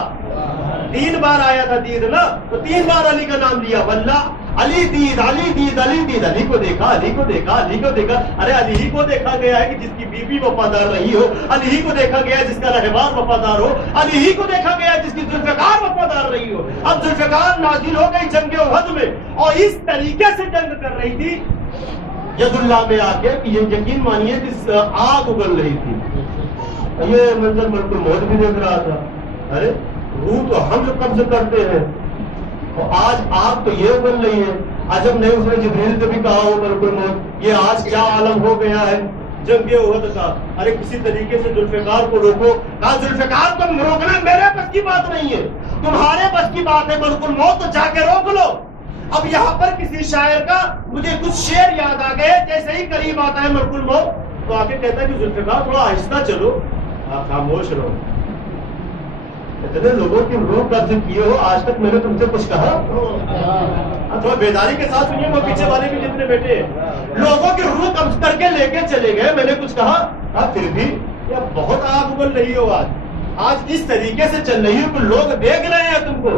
3 بار آیا تھا دید نا, تو 3 بار علی کا نام لیا. واللہ علی دید علی دید علی دید. علی کو دیکھا علی کو دیکھا علی کو دیکھا. ارے علی ہی کو دیکھا گیا ہے کہ جس کی بیوی وفادار رہی ہو, علی ہی کو دیکھا گیا ہے جس کا رہبار وفادار ہو, علی ہی کو دیکھا گیا ہے جس کی ذوالفقار وفادار رہی ہو. اب ذوالفقار نازل ہو گئی جنگ احد میں, اور اس طریقے سے جنگ کر رہی تھی ید اللہ میں آ کے کہ یہ یقین مانیے کہ آگ اگل رہی تھی. یہ منظر ملک الموت بھی دیکھ رہا تھا. ارے روح تو ہم جو قبض کرتے ہیں, اور آج آگ تو یہ اگل رہی ہے. عجب نہیں اس نے جبریل سے بھی کہا ہو ملک الموت یہ آج کیا عالم ہو گیا ہے جنگ احد کا. ارے کسی طریقے سے ذوالفقار کو روکو. کہا ذوالفقار کو روکنا میرے بس کی بات نہیں ہے, تمہارے بس کی بات ہے. ملک الموت تو جا کے روک لو. اب یہاں پر کسی شاعر کا مجھے کچھ شعر یاد آ گئے. جیسے ہی قریب آتا ہے ملک الموت تو آ کے کہتا ہے کہ ذوالفقار تھوڑا آہستہ چلو, آپ خاموش رہو. اتنے لوگوں کی روح قبض کیے ہو, آج تک میں نے تم سے کچھ کہا؟ تھوڑا بیداری کے ساتھ سنیے, وہ پیچھے والے بھی جتنے بیٹھے لوگوں کی روح قبض کر کے لے کے چلے گئے, میں نے کچھ کہا؟ پھر بھی بہت آگ اگل رہی ہو آج اس طریقے سے چل رہی ہو کہ لوگ دیکھ رہے ہیں تم کو.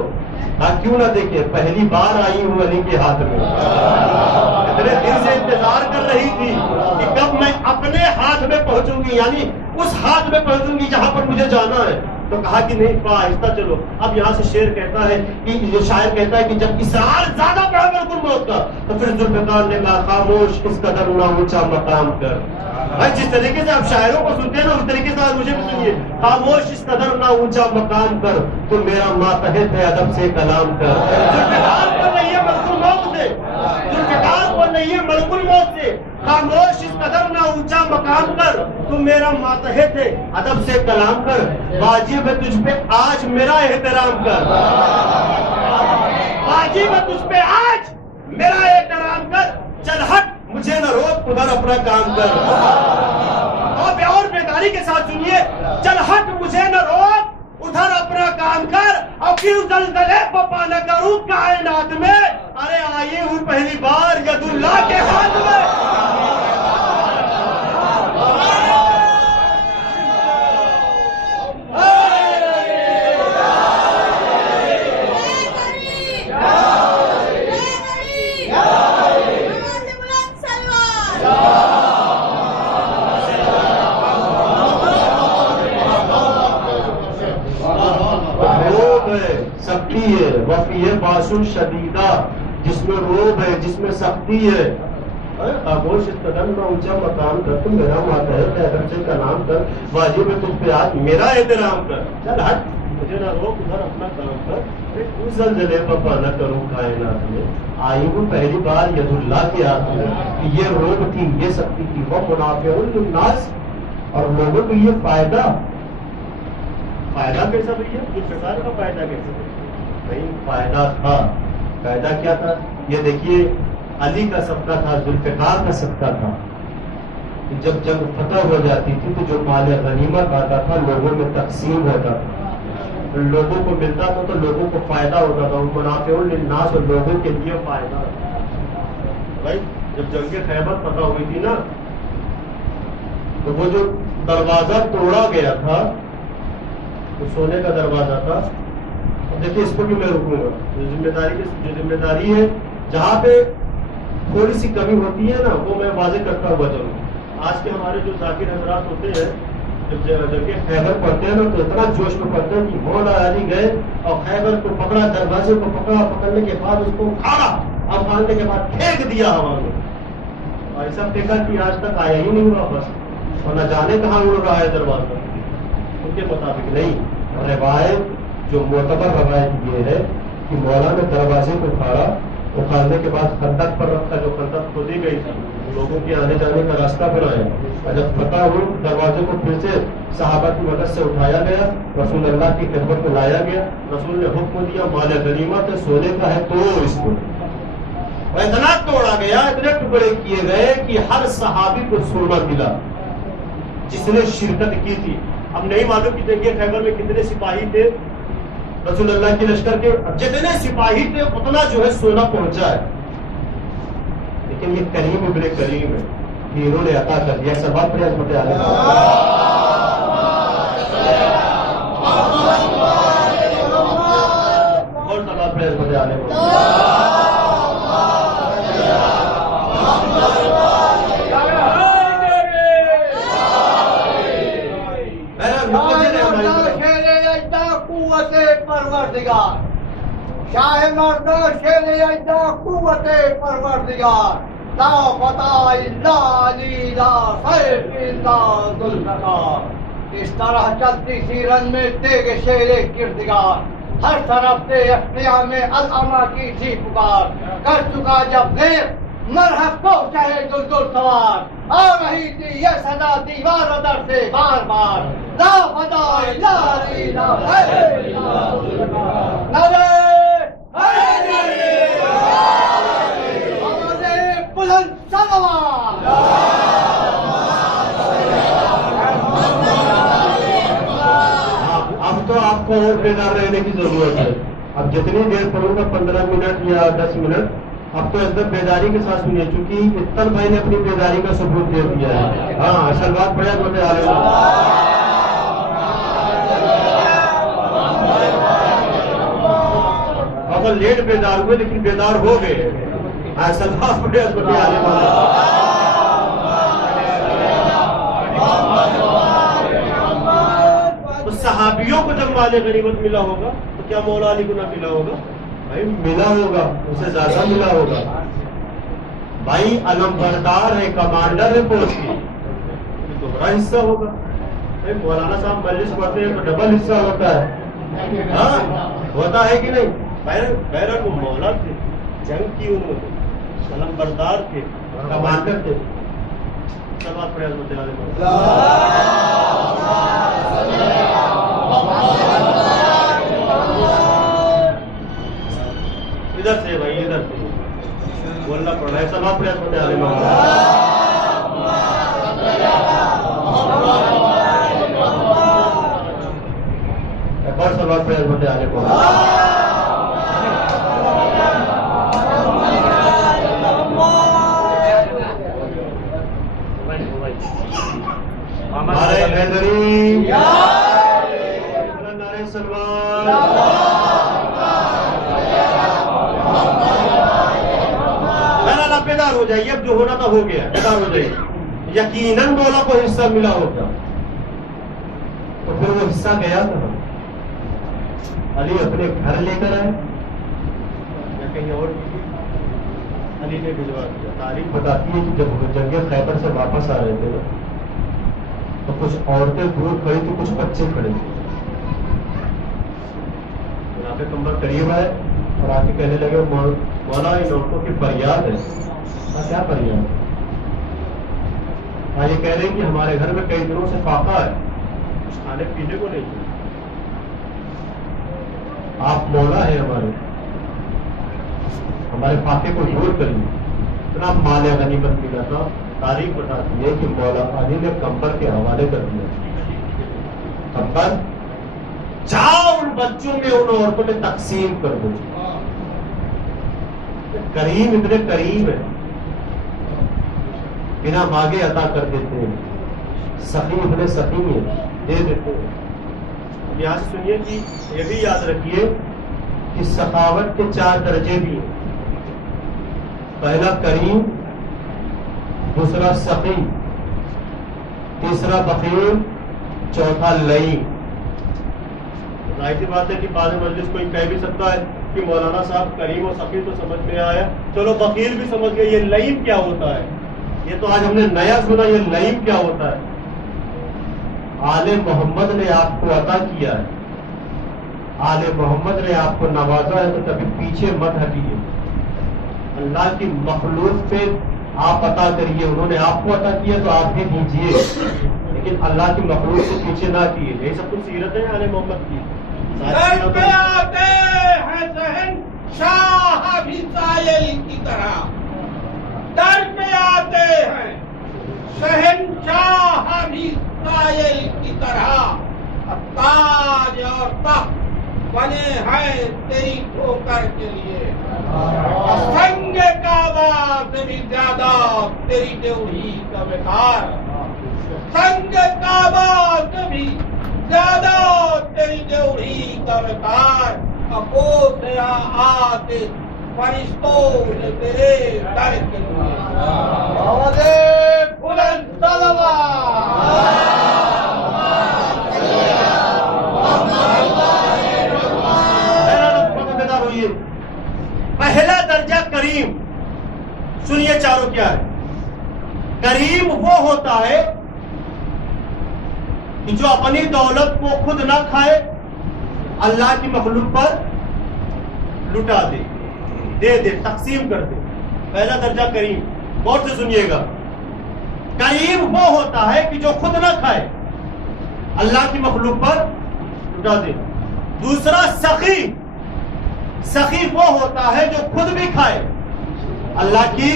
کیوں نہ دیکھے, پہلی بار آئی ہوں علی کے ہاتھ میں. اتنے دن سے انتظار کر رہی تھی کہ کب میں اپنے ہاتھ میں پہنچوں گی, یعنی اس ہاتھ میں پہنچوں گی جہاں پر مجھے جانا ہے. تو کہا کہ نہیں آہستہ چلو. اب یہاں سے شعر کہتا ہے کہ یہ شاعر کہتا ہے کہ جب اصرار زیادہ بڑھا ملک الموت کا تو پھر ذوالفقار نے کہا خاموش اس قدر نہ اونچا مقام کر. بھائی جس طریقے سے آپ شاعروں کو سنتے ہیں نا اس طریقے سے آج مجھے بھی سنیے. خاموش اس قدر نہ اونچا مقام کر, تو میرا ماتحت ہے ادب سے کلام کر. ذوالفقار کو نہیں ہے ملک الموت سے, ذوالفقار کو نہیں ہے ملک الموت سے. خاموش اس قدر نہ اونچا مقام کر, تو میرا ماتحت ہے ادب سے کلام کر. واجب ہے تجھ پہ آج میرا احترام کر, واجب ہے تجھ پہ آج میرا احترام کر. چل ہٹ مجھے نہ روک ادھر اپنا کام کر. اور بیداری کے ساتھ سنیے, چل ہٹ مجھے نہ روک ادھر اپنا کام کر, اور پھر زلزلے پپا نہ کروں کائنات میں. ارے آئیے ہوں پہلی بار ید اللہ کے ہاتھ میں. سختی ہے وفی ہے باسو شدیدہ, جس میں روب ہے جس میں سختی ہے. خاموش اس قدم نہ اونچا مقام کر, تو میرا ماتحت ہے ادب سے کلام کر. واجب ہے تجھ پہ آج میرا احترام کر. چل ہٹ مجھے نہ روک ادھر اپنا کام کر. اس زلزلے پپا نہ کروں کائنات میں. آئی ہوں پہلی بار ید اللہ کے ہاتھ میں. یہ روب تھی یہ سختی تھی, وہ منافع للناس, اور لوگوں کو یہ فائدہ کیسا بھیا ذوالفقار کا فائدہ کیسا نہیں فائدہ تھا. فائدہ کیا تھا یہ دیکھیے, علی کا صدقہ تھا, ذوالفقار کا صدقہ تھا. جب جنگ فتح ہو جاتی تھی تو جو مال غنیمت آتا تھا لوگوں میں تقسیم ہوتا تھا, لوگوں کو ملتا تھا تو لوگوں کو فائدہ ہوتا تھا. وہ منافع للناس, اور لوگوں کے لیے فائدہ. بھائی جب جنگ خیبر فتح ہوئی تھی نا تو وہ جو دروازہ توڑا گیا تھا وہ سونے کا دروازہ تھا. دیکھیے اس کو بھی میں رکوں گا. جو ذمہ داری ہے جہاں پہ تھوڑی سی کمی ہوتی ہے نا وہ میں واضح کرتا ہوا چلوں. آج کے ہمارے جو ذاکر حضرات ہوتے ہیں جب کہ خیبر پڑھتے ہیں نا تو اتنا جوش میں پڑھتے ہیں کہ مولا علی گئے اور خیبر کو پکڑا، دروازے کو پکڑا، پکڑنے کے بعد اس کو اکھاڑا، اب اکھاڑنے کے بعد پھینک دیا ہوا میں، اور ایسا پھینکا کہ آج تک آیا ہی نہیں واپس، اور نہ جانے کہاں اڑ رہا ہے دروازہ۔ ان کے مطابق نہیں، روایت جو معتبر روایت یہ ہے کہ مولا نے دروازے کو اکھاڑا، اکھاڑنے کے بعد خندق پر رکھا، جو خندق کھودی گئی تھی لوگوں کے آنے جانے کا راستہ بنایا، اور جب فتح ہوئی دروازے کو پھر سے صحابہ کی مدد سے اٹھایا گیا، رسول اللہ کی خدمت میں لایا گیا، رسول نے حکم دیا مال غنیمت ہے، سونے کا ہے تو اس کو، اور اتنا توڑا گیا، اتنے ٹکڑے کیے گئے کہ ہر صحابی کو سونا ملا جس نے شرکت کی تھی۔ اب نہیں معلوم کہ جنگ خیبر میں کتنے سپاہی تھے رسول اللہ کی لشکر کے، جتنے سپاہی تھے اتنا جو ہے سونا پہنچا ہے، لیکن یہ کریم ابن کریم ہے کہ انہوں نے عطا کر دیا۔ سبات پر عظمت عالی اور سبات پر عظمت عالی پروردگار شاہ مردہ شیر اجدا قوت پروردگار لا فتح الا علی لا سیف الا ذوالفقار۔ اس طرح چلتی سی رن میں تیغ شیر کردگار، ہر طرف سے اختیار میں العما کی سی پکار، کر چکا جب غیر مرحب تو چاہے دلدل سوار، آ رہی تھی یہ صدا دیوار در سے بار بار، لا فتح الا علی لا سیف الا ذوالفقار۔ نعرہ اب تو آپ کو اور بیدار رہنے کی ضرورت ہے۔ اب جتنی دیر پڑھوں گا 15 منٹ یا 10 منٹ، اب تو ایک دم بیداری کے ساتھ سنیے، چونکہ اتن بھائی نے اپنی بیداری کا ثبوت دے دیا ہے۔ ہاں اصل بات بڑے ہوتے آ رہے اب لیٹ بیدار ہوئے لیکن بیدار ہو گئے، اصل بات بڑے ہوتے آ رہے۔ صحابیوں کو جب مال غنیمت ملا ہوگا تو کیا مولا علی کو نہ ملا ہوگا؟ بھائی ملا ہوگا، اسے زیادہ ملا ہوگا۔ بھائی علم بردار ہے، کمانڈر ہے فوج کی، تو بڑا حصہ ہوگا۔ مولانا صاحب مجلس پڑھتے ہیں تو ڈبل حصہ ہوتا ہے، ہاں ہوتا ہے کہ نہیں؟ بہرحال وہ مولا تھے، جنگ کی انہوں نے، علم بردار تھے، کمانڈر تھے۔ سلوات پڑھیں حضرت علی ادھر سے بھائی، ادھر سے بولنا پڑ رہا ہے۔ سلوات پڑھیں حضرت علی ایک اور سلوات پڑھیں حضرت علی ہمارے حیدری نعرہ سلوات۔ نا بیدار ہو جائیے، اب جو ہونا تھا ہو گیا، بیدار ہو جائیے۔ یقیناً مولا کو حصہ ملا ہوگا، تو پھر وہ حصہ گیا تھا علی اپنے گھر لے کر آئے یا کہیں اور علی نے بھجوا دیا۔ تاریخ بتاتی ہے کہ جب جنگ خیبر سے واپس آ رہے تھے نا تو کچھ عورتیں دور کھڑی تھی، کچھ بچے کھڑے تھے۔ جناب کمبر قریب آئے اور آ کے کہنے لگے مولا ان عورتوں کی فریاد ہے۔ کیا فریاد؟ یہ کہہ رہے ہیں کہ ہمارے گھر میں کئی دنوں سے فاقہ ہے، کچھ کھانے پینے کو نہیں، آپ مولا ہیں ہمارے فاقے کو دور کریے۔ اتنا مال غنیمت ملا تھا، تاریخ بتاتی ہے کہ مولا علی نے کمبر کے حوالے کر دیا، کمبر جاؤ ان بچوں میں ان عورتوں میں تقسیم کر دو۔ کریم اتنے کریم ہے، بنا مانگے عطا کر دیتے ہیں، سخی اتنے سخی ہیں، دے دیتے ہیں۔ یہاں سے سنیے کہ یہ بھی یاد رکھیے کہ سخاوت کے 4 درجے بھی ہیں، پہلا کریم، دوسرا سخی، تیسرا بخیل، چوتھا لئیم۔ ظاہر سی بات ہے کہ بعد مجلس کوئی کہہ بھی سکتا ہے کہ مولانا صاحب کریم و سخی تو سمجھ میں آیا، چلو بخیل بھی سمجھ گئے، یہ لئیم کیا ہوتا ہے؟ یہ تو آج ہم نے نیا سنا، یہ لئیم کیا ہوتا ہے؟ آل محمد نے آپ کو عطا کیا ہے، آل محمد نے آپ کو نوازا ہے، تو کبھی پیچھے مت ہٹیے۔ اللہ کی مخلوق پہ آپ عطا کریے، انہوں نے آپ کو عطا کیا تو آپ بھی دیجیے، لیکن اللہ کی مخلوق سے پیچھے نہ کیے۔ یہی سب کچھ سیرت ہے آل محمد کی۔ در پہ آتے ہیں ذہن شاہ بھی سائل کی طرح، در پہ آتے ہیں شہنشاہ بھی سائل کی طرح، تاج اور تخت بنے ہیں تیری ٹھوکر کے لیے، سنگ کعبہ سے بھی زیادہ تیری ڈیوڑی کا وقار، سنگ کعبہ سے بھی زیادہ تیری ڈیوڑی کا وقار، ابو سے آتے فرشتوں نے تیرے در کے لیے آواز بلند ہوئیے۔ پہلا درجہ کریم، سنیے چاروں کیا ہے؟ کریم وہ ہوتا ہے کہ جو اپنی دولت کو خود نہ کھائے، اللہ کی مخلوق پر لٹا دے، دے دے، تقسیم کر دے۔ پہلا درجہ کریم، غور سے سنیے گا۔ کریم وہ ہوتا ہے کہ جو خود نہ کھائے، اللہ کی مخلوق پر لٹا دے۔ دوسرا سخی، سخی وہ ہوتا ہے جو خود بھی کھائے، اللہ کی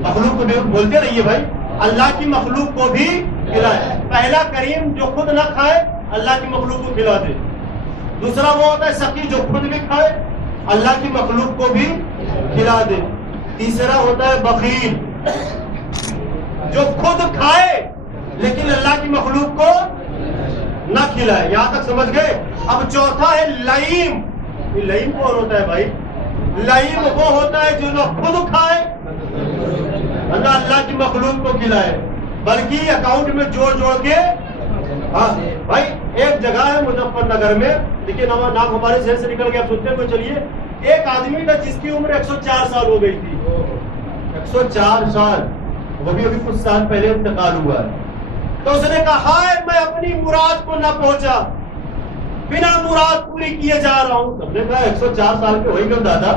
مخلوق کو بھی، بولتے رہیے بھائی، اللہ کی مخلوق کو بھی کھلائے۔ پہلا کریم جو خود نہ کھائے، اللہ کی مخلوق کو کھلا دے۔ دوسرا وہ ہوتا ہے سخی جو خود بھی کھائے، اللہ کی مخلوق کو بھی کھلا دے۔ تیسرا ہوتا ہے بخیل، جو خود کھائے لیکن اللہ کی مخلوق کو نہ کھلائے۔ یہاں تک سمجھ گئے؟ اب چوتھا ہے لئیم۔ لئیم کون ہوتا ہے بھائی؟ لئیم وہ ہوتا ہے جو نہ خود کھائے نہ اللہ کی مخلوق کو کھلائے، بلکہ اکاؤنٹ میں جوڑ جوڑ کے۔ ہاں بھائی، ایک جگہ ہے مظفر نگر میں، لیکن نام ہمارے ذہن سے نکل گیا، آپ سنتے ہوئے چلیے۔ ایک آدمی تھا جس کی عمر 104 سال ہو گئی تھی، 104 سال، وہ بھی ابھی کچھ سال پہلے انتقال ہوا ہے۔ تو اس نے کہا ہائے میں اپنی مراد کو نہ پہنچا، بنا مراد پوری کیے جا رہا ہوں۔ سب نے کہا 104 سال کے ہوئی گئے دادا،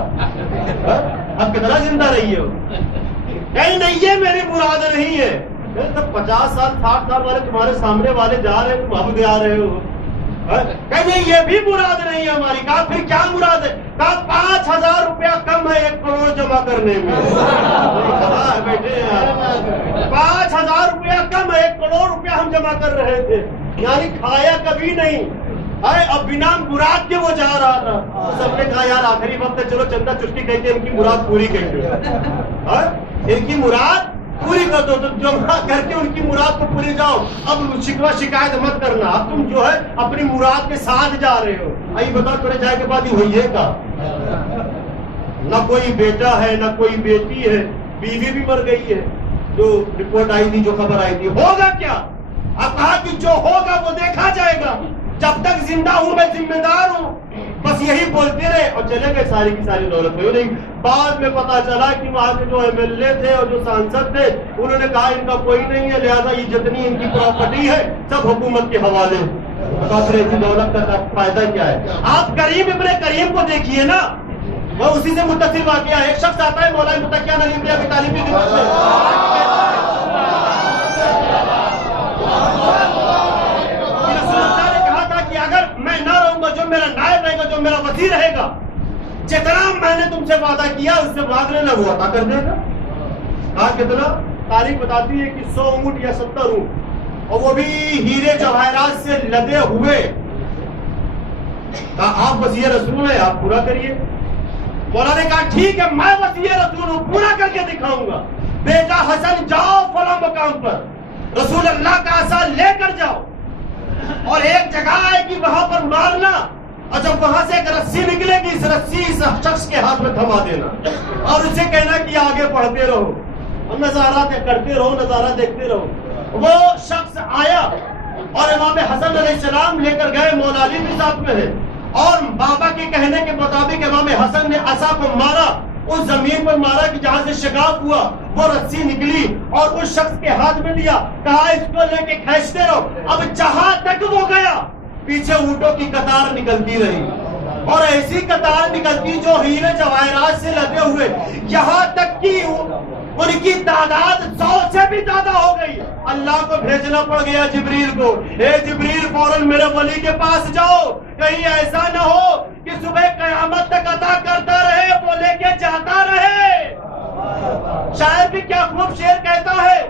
اب کتنا زندہ رہی ہو؟ نہیں نہیں، یہ میری مراد نہیں ہے۔ 50 سال 60 سال والے تمہارے سامنے والے جا رہے ہیں، تم اب بھی آ رہے ہو۔ نہیں یہ بھی مراد نہیں ہے ہماری۔ کہا پھر کیا مراد ہے؟ کہا 5000 روپیہ کم ہے 1 کروڑ جمع کرنے میں۔ بیٹھے 5000 روپیہ کم ہے 1 کروڑ روپیہ ہم جمع کر رہے تھے، یعنی کھایا کبھی نہیں، اب بنا مراد کے وہ جا رہا تھا۔ سب نے کہا یار آخری وقت ہے، چلو چندہ چٹکی کہہ کے ان کی مراد پوری کر دو، ان کی مراد پوری کر دو، تو جمع کر کے ان کی مراد کو پوری جاؤ۔ اب شکوہ شکایت مت کرنا، اب تم جو ہے اپنی مراد کے ساتھ جا رہے ہو۔ آئی بتا تھوڑے جائے کے بعد ہی ہوئی ہے کا، نہ کوئی بیٹا ہے نہ کوئی بیٹی ہے، بیوی بھی مر گئی ہے، جو رپورٹ آئی تھی، جو خبر آئی تھی۔ ہوگا کیا؟ اب کہا کہ جو ہوگا وہ دیکھا جائے گا، جب تک زندہ ہوں میں ذمہ دار ہوں۔ بس یہی بولتے رہے اور چلے گئے، ساری کی ساری دولت ہوئی نہیں۔ بعد میں پتا چلا کہ وہاں کے جو MLA تھے اور جو سانسد تھے، انہوں نے کہا ان کا کوئی نہیں ہے، لہذا یہ جتنی ان کی پراپرٹی ہے سب حکومت کے حوالے۔ ایسی دولت کا فائدہ کیا ہے؟ آپ کریم ابن کریم کو دیکھیے نا، وہ اسی سے متصل واقعہ ہے۔ ایک شخص آتا ہے مولانا متقیان علی ابن ابی طالب کی خدمت میں، میں نہ رہوں گا، جو میرا نائب رہے گا، جو میرا وزیر رہے گا، جتنا میں نے تم سے وعدہ کیا اس سے بھاگ لینا، وہ عطا کر دے گا۔ کہا کتنا؟ تاریخ بتاتی ہے کہ 100 اونٹ یا 70 اونٹ، اور وہ بھی ہیرے جواہرات سے لدے ہوئے۔ کہا آپ وصیت رسول ہیں، آپ پورا کریے۔ مولانا نے کہا ٹھیک ہے، میں وصیت رسول ہوں، پورا کر کے دکھاؤں گا۔ بیٹا حسن جاؤ فلاں مقام پر، رسول اللہ کا عصا لے کر جاؤ، اور ایک جگہ ہے کہ وہاں پر مارنا، اور جب وہاں سے ایک رسی نکلے گی، اس رسی اس شخص کے ہاتھ میں تھما دینا، اور اسے کہنا کہ آگے پڑھتے رہو اور نظارہ کرتے رہو، نظارہ دیکھتے رہو۔ وہ شخص آیا اور امام حسن علیہ السلام لے کر گئے، مولا علی بھی ساتھ میں ہے، اور بابا کے کہنے کے مطابق امام حسن نے عصا کو مارا، اس زمین پر مارا کہ جہاں سے شگاف ہوا، وہ رسی نکلی اور اس شخص کے ہاتھ میں دیا، کہا اس کو لے کے کھینچتے رہو۔ اب جہاں تک وہ گیا پیچھے اونٹوں کی قطار نکلتی رہی، اور ایسی قطار نکلتی جو ہیرے جواہرات سے لدے ہوئے، یہاں تک کہ ان کی تعداد 100 سے بھی زیادہ ہو گئی۔ اللہ کو بھیجنا پڑ گیا جبریل کو، اے جبریل فوراً میرے ولی کے پاس جاؤ، کہیں ایسا نہ ہو کہ صبح قیامت تک عطا کرتا رہے، وہ لے کے جاتا رہے۔ شاعر بھی کیا خوب شعر کہتا ہے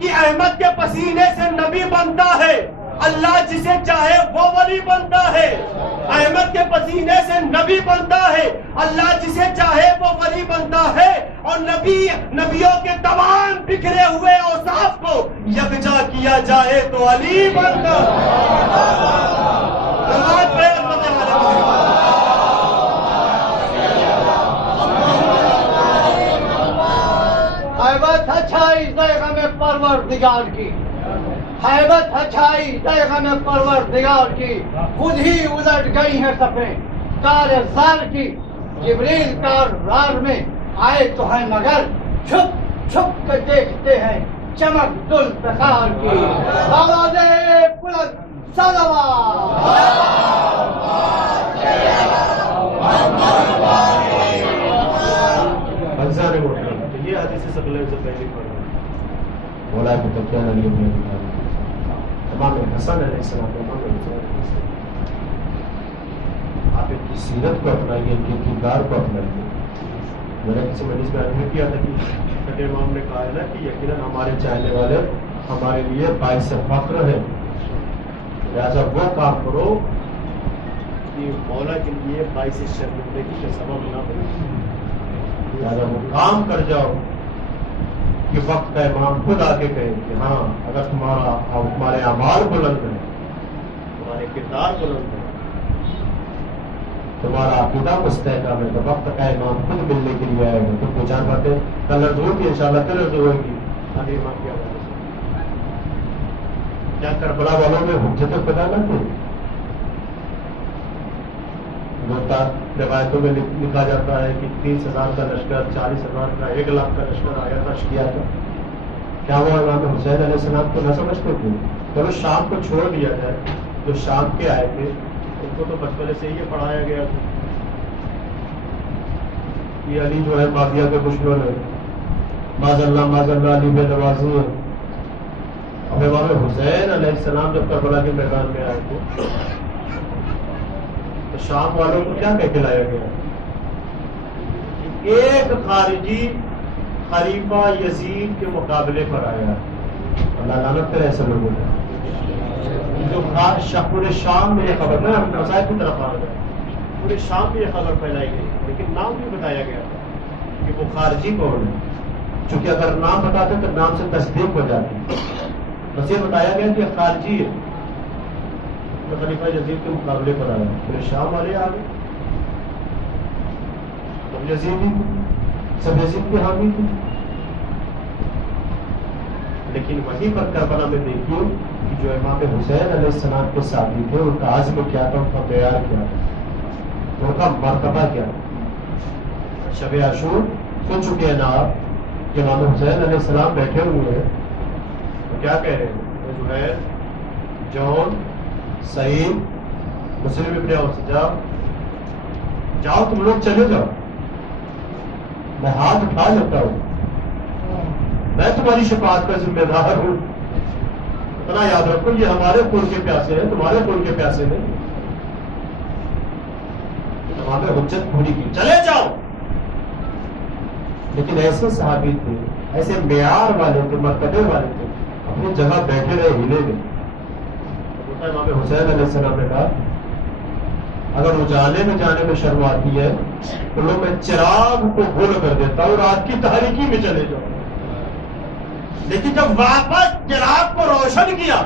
کہ احمد کے پسینے سے نبی بنتا ہے، اللہ جسے چاہے وہ ولی بنتا ہے۔ احمد کے پسینے سے نبی بنتا ہے، اللہ جسے چاہے وہ ولی بنتا ہے، اور نبیوں کے تمام بکھرے ہوئے اوصاف کو یکجا کیا جائے تو علی بنتا حیبت اچھائی غم پروردگار کی، حیبت اچھائی غم پروردگار کی، خود ہی الٹ گئی ہیں صفیں کار زار کی۔ جبریل کار رار میں آئے تو ہیں مگر چھپ چھپ کے دیکھتے ہیں چمک دل پسار کی۔ آواز بلند یہ حدیث ثقلین سے پہلے پڑھا مولا کو تقیان علی بن ابی طالب، امام حسن علیہ السلام، امام حسین علیہ السلام، آپ ان کی سیرت کو اپنائیے، ان کے کردار کو اپنائیے۔ میں نے کسی مجلس میں عرض کیا تھا کہ چھٹے امام نے کہا ہے نا کہ یقیناً ہمارے چاہنے والے ہمارے لیے باعث فخر ہے، لہٰذا وہ کام کرو کہ مولا کے لیے باعث شرمندگی کا سبب نہ بنے، لہٰذا وہ کام کر جاؤ کہ وقت کا امام خود آ کے کہے کہ ہاں اگر تمہارے اعمال بلند ہیں، تمہارے کردار بلند ہیں، تمہارا عقیدہ مستحکم ہے، تو وقت کا امام خود ملنے کے لیے آئے گا۔ تو پوچھا کرتے کل رضو ہوگی، انشاءاللہ کل رضو ہوگی۔ ابھی امام کیا بات ہے، کیا کربلا والوں میں حجت خدا نہ تھی؟ روایتوں میں لکھا جاتا ہے کہ 30,000 کا لشکر، 40,000 کا، 1 لاکھ کا لشکر آیا تھا کیا تھا، کیا وہ امام حسین علیہ السلام کو نہ سمجھتے تھے؟ چلو شام کو چھوڑ دیا جائے، جو شام کے آئے تھے ان کو تو بچپنے سے ہی پڑھایا گیا تھا یہ علی جو ہے مافیا کے دشمن ہے، معاذ اللہ علی بے نوازی ہے۔ اب امام حسین علیہ السلام جب کربلا کے میدان میں آئے تھے تو شام والوں کو کیا کہہ کے لایا گیا کہ ایک خارجی خلیفہ یزید کے مقابلے پر آیا، اللہ لعنت کرے ایسے لوگوں نے جو پورے شام میں یہ خبر نہ مسائل کی طرف آ گئے، پورے شام میں یہ خبر پھیلائی گئی، لیکن نام بھی بتایا گیا کہ وہ خارجی کون ہے، چونکہ اگر نام بتاتے تو نام سے تصدیق ہو جاتی، بس یہ بتایا گیا کہ خارجی ہے، تو خلیفہ یزید کے مقابلے پر آیا، پورے شام والے آ گئے، سب یزیدی سب یزید کے حامی تھے، لیکن وہیں پر کربلا میں دیکھیے کہ جو امام حسین علیہ السلام کے ساتھی تھے ان کا عزم کیا تھا، ان کا معیار کیا تھا، ان کا مرتبہ کیا تھا۔ شب عاشور سن چکے ہیں نا آپ کہ امام حسین علیہ السلام بیٹھے ہوئے ہیں، تو کیا کہہ رہے ہیں، وہ جو ہے جون سعید مسلم ابن اوس، جاؤ تم لوگ چلے جاؤ، میں ہاتھ اٹھا لیتا ہوں، میں تمہاری شفاعت کا ذمہ دار ہوں، اتنا یاد رکھو یہ ہمارے خون کے پیاسے ہیں، تمہارے خون کے پیاسے نہیں، تمہارے حجت پوری کی، چلے جاؤ۔ لیکن ایسے صحابی تھے، ایسے معیار والے تھے، مرتبے والے تھے، اپنی جگہ بیٹھے رہے، ہلے گئے۔ امام حسین علیہ السلام نے کہا اگر اجالے میں جانے میں شرم آتی ہے تو لوگ میں چراغ کو گول کر دیتا ہوں، رات کی تاریکی میں چلے جاؤ، لیکن جب واپس چراغ کو روشن کیا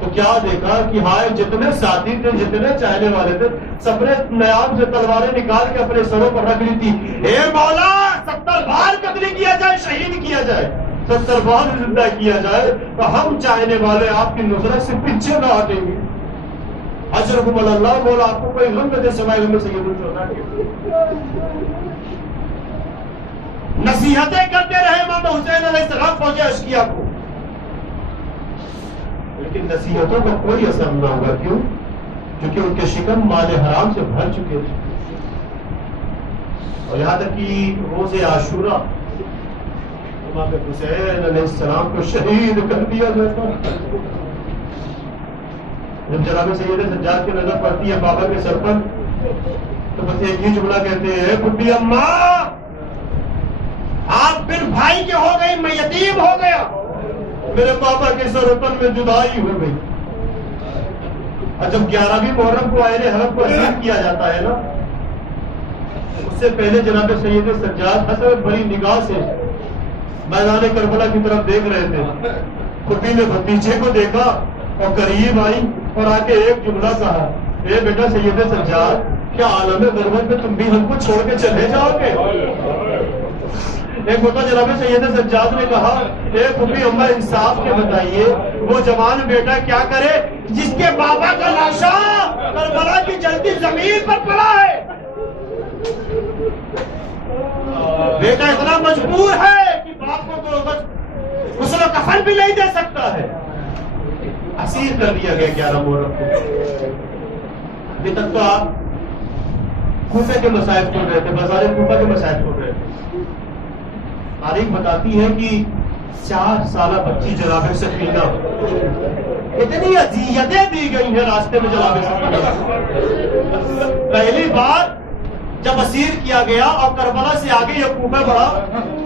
تو کیا دیکھا کہ ہائے جتنے ساتھی تھے، جتنے چاہنے والے تھے، سب نے نیام سے تلواریں نکال کے اپنے سروں پر رکھ لی تھی، اے مولا 70 بار قتل کیا جائے، شہید کیا جائے، 70 بار زندہ کیا جائے تو ہم چاہنے والے آپ کی نصرت سے پیچھے نہ ہٹیں گے. اجرکم اللہ. مولا آپ کو کوئی غم نہ دے سوائے غم سید الشہداء کے. نصیحتیں کرتے رہے امام حسین علیہ السلام فوج اشقیاء کو، لیکن نصیحتوں کا کوئی اثر نہ ہوگا. کیوں؟ کیونکہ ان کے شکم مال حرام سے بھر چکے تھے. اور یہاں تک کہ روز عاشورہ امام حسین علیہ السلام کو شہید کر دیا جاتا. جب جناب سید سجاد کی نظر پڑتی ہے بابا کے سر پر تو بس ایک ہی جملہ کہتے ہیں، بڈھی اماں آپ بن بھائی کے ہو گئی، میں یتیم ہو گیا. میرے پاپا کے سرپن میں جدائی ہو گئی. اور جب 11ویں محرم کو آئین حرم کو اسیر کیا جاتا ہے نا، اس سے پہلے جناب سید سجاد حسن بڑی نگاہ سے میدان کربلا کی طرف دیکھ رہے تھے. خودی نے بھتیجے کو دیکھا اور قریب آئی اور آ کے ایک جملہ کہا، اے بیٹا سید سجاد، کیا عالم غربت میں تم بھی ہم کو چھوڑ کے چلے جاؤ گے؟ ایک مرتبہ جناب سید سجاد نے کہا، اے پھوپھی اماں انصاف کے بتائیے، وہ جوان بیٹا کیا کرے جس کے بابا کا لاشا کربلا کی جلتی زمین پر پڑا ہے؟ بیٹا اتنا مجبور ہے کہ باپ کو تو غسل و کفن بھی نہیں دے سکتا ہے. اسیر کر دیا گیا 11 محرم کو. ابھی تک تو آپ کوفے کے مسائل سن رہے تھے، بازار کوفہ کے مسائل سن رہے تھے. تاریخ بتاتی ہے کہ 4 سالہ بچی جناب سکینہ اتنی اذیتیں دی گئی ہیں راستے میں جناب سکینہ. پہلی بار جب اسیر کیا گیا اور کربلا سے آگے یہ کوفہ بڑھا،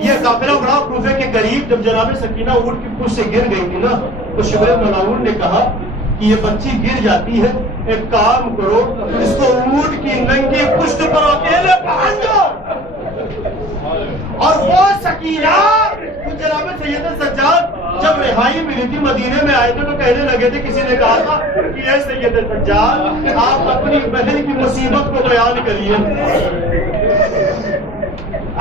یہ قافلہ بڑھا کوفے کے قریب، جب جناب سکینہ اونٹ کی پشت سے گر گئی تھی نا تو شبر ملاؤن نے کہا کہ یہ بچی گر جاتی ہے، ایک کام کرو اس کو اونٹ کی ننگی پشت پر اکیلے باندھ دو. اور وہ سکینہ جناب سید سجاد جب رہائی ملی تھی مدینے میں آئے تھے تو کہنے لگے تھے، کسی نے کہا تھا کہ اے سید سجاد آپ اپنی بہن کی مصیبت کو بیان کریے،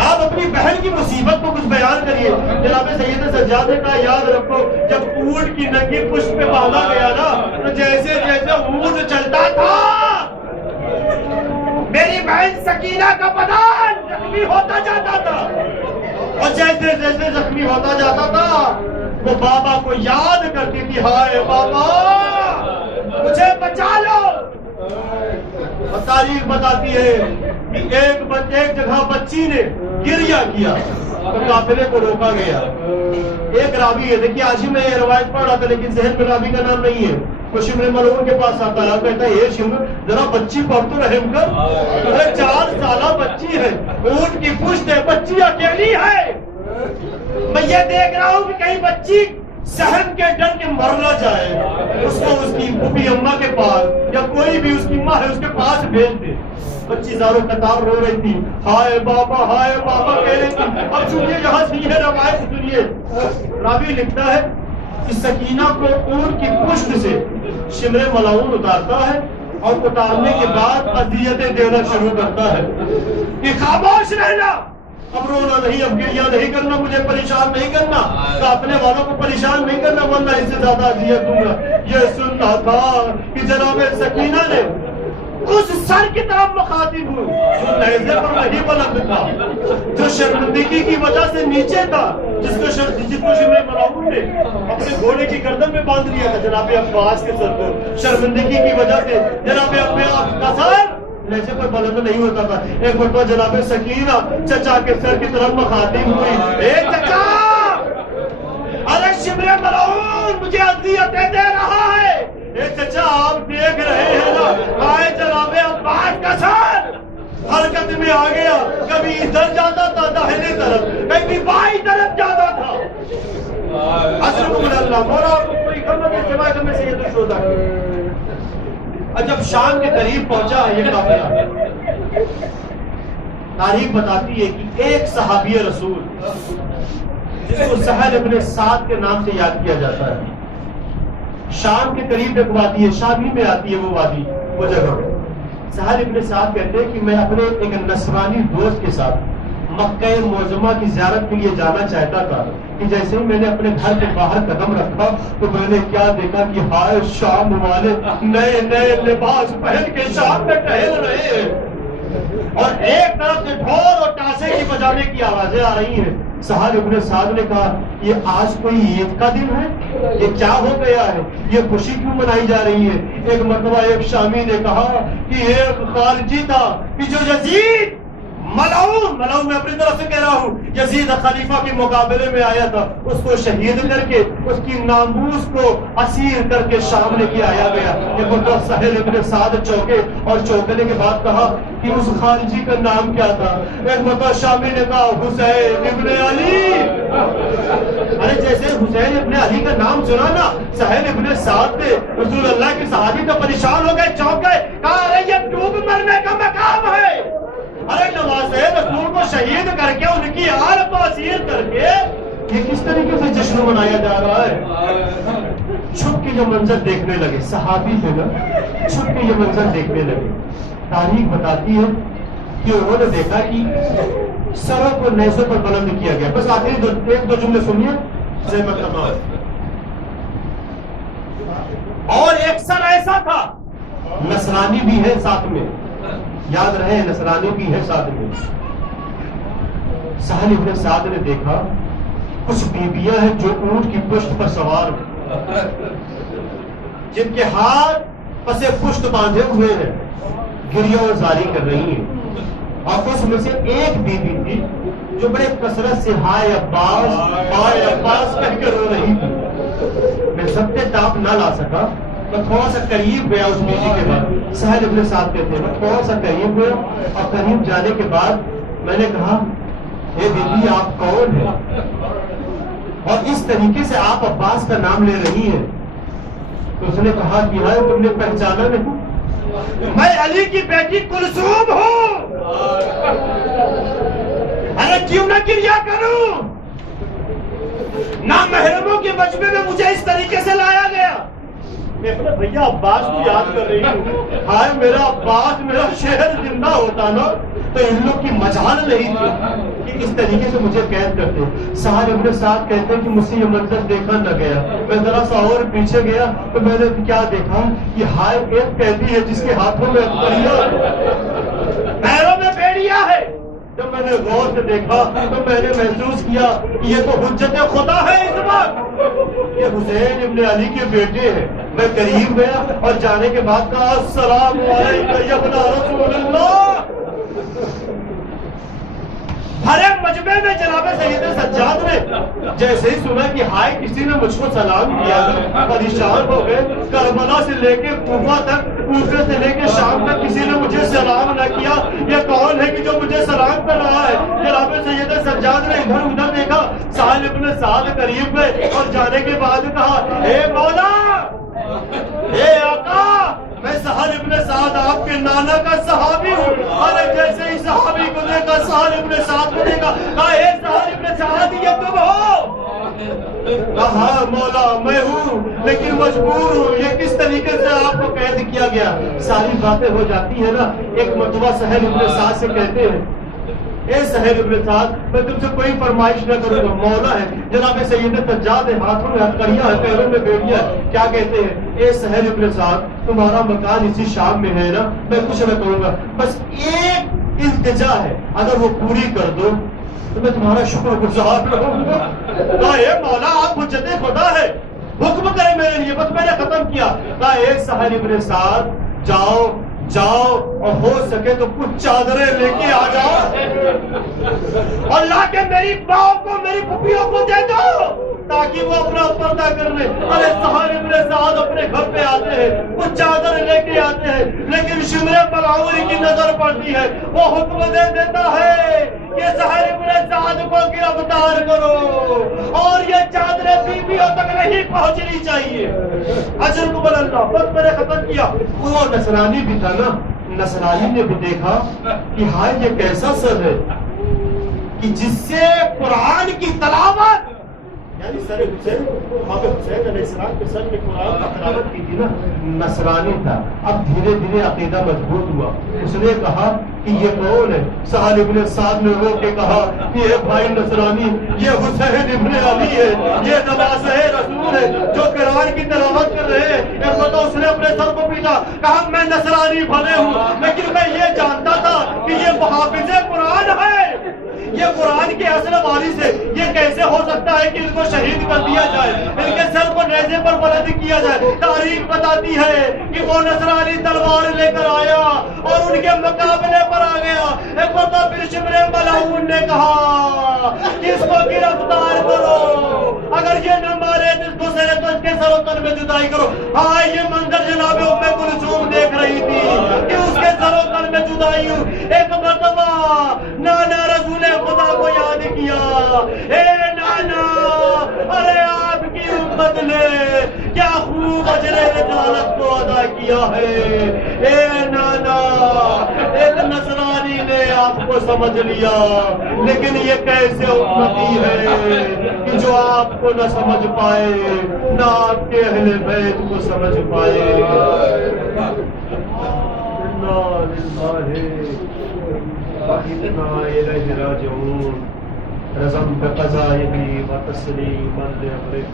آپ اپنی بہن کی مصیبت کو کچھ بیان کریے. جناب سید سجاد نے کہا، یاد رکھو جب اونٹ کی ننگی پشت پہ باندھا گیا نا تو جیسے جیسے اونٹ چلتا تھا میری بہن سکینہ کا بدن زخمی ہوتا جاتا تھا، اور جیسے جیسے زخمی ہوتا جاتا تھا وہ بابا کو یاد کرتی تھی، ہائے بابا مجھے بچا لو. اور تاریخ بتاتی ہے کہ ایک جگہ بچی نے گریہ کیا تو قافلے کو روکا گیا. ایک راوی ہے، دیکھیے آج ہی میں یہ روایت پڑھ رہا تھا لیکن ذہن میں راوی کا نام نہیں ہے. وہ شمر ملعون کے پاس آتا ہے، کہتا ہے اے شمر ذرا بچی پر تو رحم کر، 4 سالہ بچی ہے، اونٹ کی پشت ہے، بچی اکیلی ہے. میں یہ دیکھ رہا ہوں کہ کہیں بچی سہم کے ڈر کے مر نہ جائے، اس کو اس کی پھوپھی اماں کے پاس یا کوئی بھی اس کی ماں ہے اس کے پاس بھیج دے. بچی زارو قطار رو رہی تھی، ہائے بابا کہہ رہی تھی. اب سنیے یہاں سے یہ روایت سنیے. راوی لکھتا ہے کہ سکینہ کو اونٹ کی پشت سے شمر ملاؤن اتارتا ہے اور اتارنے کے بعد اذیتیں دینا شروع کرتا ہے کہ خاموش رہنا، اب رونا نہیں، اب گریہ نہیں کرنا، مجھے پریشان نہیں کرنا، قافلے والوں کو پریشان نہیں کرنا ورنہ اس سے زیادہ اذیت دوں گا. یہ سننا تھا کہ جناب سکینہ نے اس سر کی طرف مخاطب ہوئی جو نیزے پر نہیں بلند تھا، جو شرمندگی کی وجہ سے نیچے تھا، جس کو شمر ملاؤن نے اپنے گھوڑے کی گردن میں باندھ لیا تھا جناب عباس کے سر کو. شرمندگی کی وجہ سے جناب عباس کا سر نیزے پر بلند نہیں ہوتا تھا. ایک مرتبہ جناب سکینہ چچا کے سر کی طرف مخاطب ہوئی، اے چچا ارے شمر ملاؤن مجھے اذیتیں دے رہا ہے. اے چچا آپ دیکھ رہے ہیں نا، آئے جناب عباس کا سر حرکت میں آ گیا، کبھی ادھر جاتا تھا داہنی طرف، کبھی بائیں طرف جاتا تھا. حضرت اللہ مولا کو کوئی غم کے سوائے غم سید الشہداء. جب شام کے قریب پہنچا یہ قافلہ، تاریخ بتاتی ہے کہ ایک صحابی رسول جس کو سہل ابن سعد کے نام سے یاد کیا جاتا ہے، شام کے قریب ایک وادی ہے، شامی میں آتی ہے وہ وادی، وہ جگہ. سہل ابن سعد کہتے ہیں کہ میں اپنے ایک نصرانی دوست کے ساتھ مکہ معظمہ کی زیارت کے لیے جانا چاہتا تھا کہ جیسے ہی میں نے اپنے گھر کے باہر قدم رکھا تو میں نے کیا دیکھا کہ ہائے شام والے نئے نئے لباس پہن کے شام میں ٹہل رہے ہیں اور ایک طرف سے ڈھول اور تاشے کی بجانے کی آوازیں آ رہی ہیں. سہل ابن سعد نے کہا یہ آج کوئی عید کا دن ہے؟ یہ کیا ہو گیا ہے؟ یہ خوشی کیوں منائی جا رہی ہے؟ ایک مرتبہ ایک شامی نے کہا کہ ایک خارجی تھا کہ جو یزید ملعون میں اپنی طرف سے کہہ رہا ہوں یزید خلیفہ کے مقابلے میں آیا تھا, اس کو شہید کر کے اس کی ناموس کو اسیر کر کے شام لے کے آیا گیا. ایک مرتبہ سہل ابن سعد چوکے اور چوکنے کے بعد کہا کہ اس خارجی کا نام کیا تھا؟ ایک مرتبہ شامی نے کہا حسین ابن علی. ارے جیسے حسین ابن علی کا نام سنا نا سہل ابن سعد نے رسول اللہ کے صحابی تو پریشان ہو گئے, چونک گئے, کہا ارے یہ ڈوب مرنے کا مقام ہے. ارے نواز رسول کو شہید کر کے ان کی آل کو اسیر کر کے یہ کس طریقے سے جشن منایا جا رہا ہے؟ چھپ کے جو منظر دیکھنے لگے صحابی تھے نا, چھپ کے یہ منظر دیکھنے لگے. تاریخ بتاتی ہے کہ انہوں نے دیکھا کہ سروں کو نیزوں پر بلند کیا گیا. بس آخری ایک دو جملے سنیے زحمت تمام. اور ایک سر ایسا تھا, نصرانی بھی ہے ساتھ میں, یاد رہے نصرانی بھی ہے ساتھ میں. سہل ابن سعد نے دیکھا کچھ بیبیاں ہیں جو اونٹ کی پشت پر سوار ہیں, جن کے ہاتھ پسے پشت باندھے ہوئے ہیں, گریہ اور زاری کر رہی ہیں. اور اس میں سے ایک بیوی تھی جو بڑے کثرت سے ہائے عباس کہہ کے رو رہی تھی. میں سب کے تاپ نہ لا سکا, میں تھوڑا سا قریب گیا اس بیوی کے بعد. سہل ابن سعد کہتے ہیں میں تھوڑا سا قریب گیا اور قریب جانے کے بعد میں نے کہا اے بیوی آپ کون ہیں اور اس طریقے سے آپ عباس کا نام لے رہی ہیں؟ تو اس نے کہا کہ ہاں تم نے پہچانا نہیں, میں علی کی بیٹی کلثوم ہوں. ارے کیوں نہ گریہ کروں؟ نامحرموں کے مجمع میں مجھے اس طریقے سے لایا گیا. میں اپنے بھیا عباس کو یاد کر رہی ہوں, ہائے میرا عباس میرا شہر زندہ ہوتا نا تو ان لوگ کی مجال نہیں تھی کہ اس طریقے سے مجھے قید کرتے. سہل ابن سعد کہتے ہیں کہ مجھ سے یہ منظر دیکھا نہ گیا. میں ذرا سا اور پیچھے گیا تو میں نے کیا دیکھا کہ ہائے ایک قیدی ہے جس کے ہاتھوں میں اختریاں, پیروں میں بیڑیاں ہے. جب میں نے غور سے دیکھا تو میں نے محسوس کیا کہ یہ تو حجت خدا ہے اس وقت, یہ حسین ابن علی کے بیٹے ہیں. میں قریب گیا اور جانے کے بعد کہا السلام علیکم یا رسول اللہ. بھرے مجمع میں جناب سید سجاد نے جیسے ہی سنا کہ ہائے کسی نے مجھ کو سلام کیا, پریشان ہو گئے. کربلا سے لے کے کوفہ تک, کوفے سے لے کے شام تک کسی نے مجھے سلام نہ کیا. یہ کون ہے کہ جو مجھے سلام کر رہا ہے؟ جناب سید سجاد نے ادھر ادھر دیکھا, سہل ابن سعد قریب گئے اور جانے کے بعد کہا اے مولا, اے آقا, میں سہل ابن سعد آپ کے نانا کا صحابی ہوں. ارے جیسے ہی صحابی کو دیکھا سہل ابن سعد کو دیکھا, کہا اے سہل ابن سعد یہ تم ہو؟ کہا مولا میں ہوں لیکن مجبور ہوں. یہ کس طریقے سے آپ کو قید کیا گیا؟ ساری باتیں ہو جاتی ہیں نا. ایک مرتبہ سہل ابن سعد سے کہتے ہیں اے سہل ابن سعد میں تم سے کوئی فرمائش نہ کروں گا, مولا ہے جناب سید سجاد ہے, ہاتھوں میں ہتھکڑیاں ہیں, پیروں میں بیڑیاں ہیں. کیا کہتے ہیں اے سہل ابن سعد تمہارا مکان اسی شام میں ہے نا, میں کچھ نہ کروں گا, بس ایک التجا ہے, اگر وہ پوری کر دو تو میں تمہارا شکر گزار رہوں گا. کہا اے مولا آپ حجت خدا ہے, حکم کرے میرے لیے, بس میں نے ختم کیا. کہا اے سہل ابن سعد جاؤ اور ہو سکے تو کچھ چادریں لے کے آ جاؤ اور لا کے میری ماں کو میری پھپھیوں کو دے دو تاکہ وہ اپنا پردہ کر لے. ارے سہل ابن سعد اپنے گھر پہ آتے ہیں, کچھ چادر لے کے آتے ہیں, لیکن شمرے بلاوری کی نظر پڑتی ہے. وہ حکم دے دیتا ہے کہ سہل ابن سعد کو گرفتار کرو اور یہ چادریں بیویوں تک نہیں پہنچنی چاہیے. اجر کو بل اللہ, بس میں نے ختم کیا. وہ نصرانی بھی تھا نا, نصرانی نے بھی دیکھا کہ ہائے یہ کیسا سر ہے کہ جس سے قرآن کی تلاوت سر حسین امام حسین علیہ السلام کے سر میں قرآن کی تلاوت کی تھی نا، نصرانی تھا. اب دھیرے دھیرے عقیدہ مضبوط ہوا. اس نے کہا کہ یہ کون ہے؟ سہل ابن سعد نے رو کے کہا یہ بھائی نصرانی، یہ حسین ابن علی ہے، یہ نواسہ رسول ہے جو قرآن کی تلاوت کر رہے ہیں. ایک بتا اس نے اپنے سر کو پیٹا، کہا میں نصرانی بھلے ہوں لیکن میں یہ جانتا تھا کہ یہ محافظ قرآن ہے، یہ قرآن کے اصل وارث ہے. یہ کیسے ہو سکتا ہے کہ ان کو شہید کر دیا جائے، ان کے سر کو نیزے پر بلند کیا جائے؟ تاریخ بتاتی ہے کہ وہ نصرانی تلوار لے کر آیا اور ان کے مقابلے پر آ گیا. ایک مرتبہ پھر شبر ملعون نے کہا کہ اس کو گرفتار کرو، اگر یہ نہ مارے تو اس کو اس کے سر و تن میں جدائی کرو. ہاں یہ منظر جناب ام کلثوم دیکھ رہی تھی کہ اس کے سر و تن میں جدائی ہو. ایک مرتبہ نانا رسول خدا کو یاد کیا، اے نانا، ارے آپ کی امت نے کیا خوب اجر رسالت کو ادا کیا ہے. اے نانا، ایک نصرانی نے آپ کو سمجھ لیا، لیکن یہ کیسے امتی ہے کہ جو آپ کو نہ سمجھ پائے نہ آپ کے اہل بیت کو سمجھ پائے. الیہ راجعون. رزم بقضائه وتسلیما لامره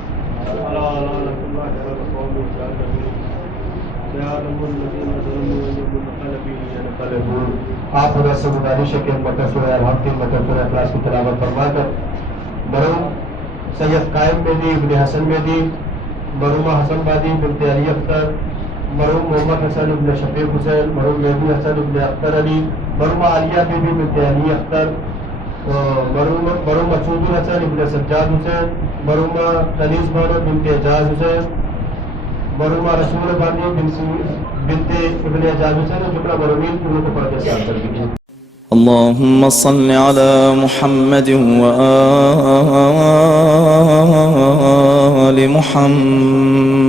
لا لعنۃ اللہ علی القوم الظالمین. یعلم الذین ظلموا انهم منقلبون ینقلبون. آپ حضرت سے گزارش ہے کہ مطلب سورہ الحمد کی مطلب سورہ اخلاص کی تلاوت فرما کر مرحوم سید قائم بیدی ابن حسن بیدی، مرحومہ حسن بادی بنت علی اختر، مرحوم محمد حسن ابن شفیق حسین، مرحوم مہدی حسن ابن اختر علی، مرحومہ عالیہ بیبی بنت علی اختر، مرحوم مسعود الحسن ابن سجاد حسین، مرحومہ تنیس بانو بنت اعجاز حسین، مرحومہ رسول بانی بنت ابن اعجاز حسین، اور جملہ مرحومین انہوں کو پردے سے کر دیجیے. اللهم صل على محمد وآل محمد.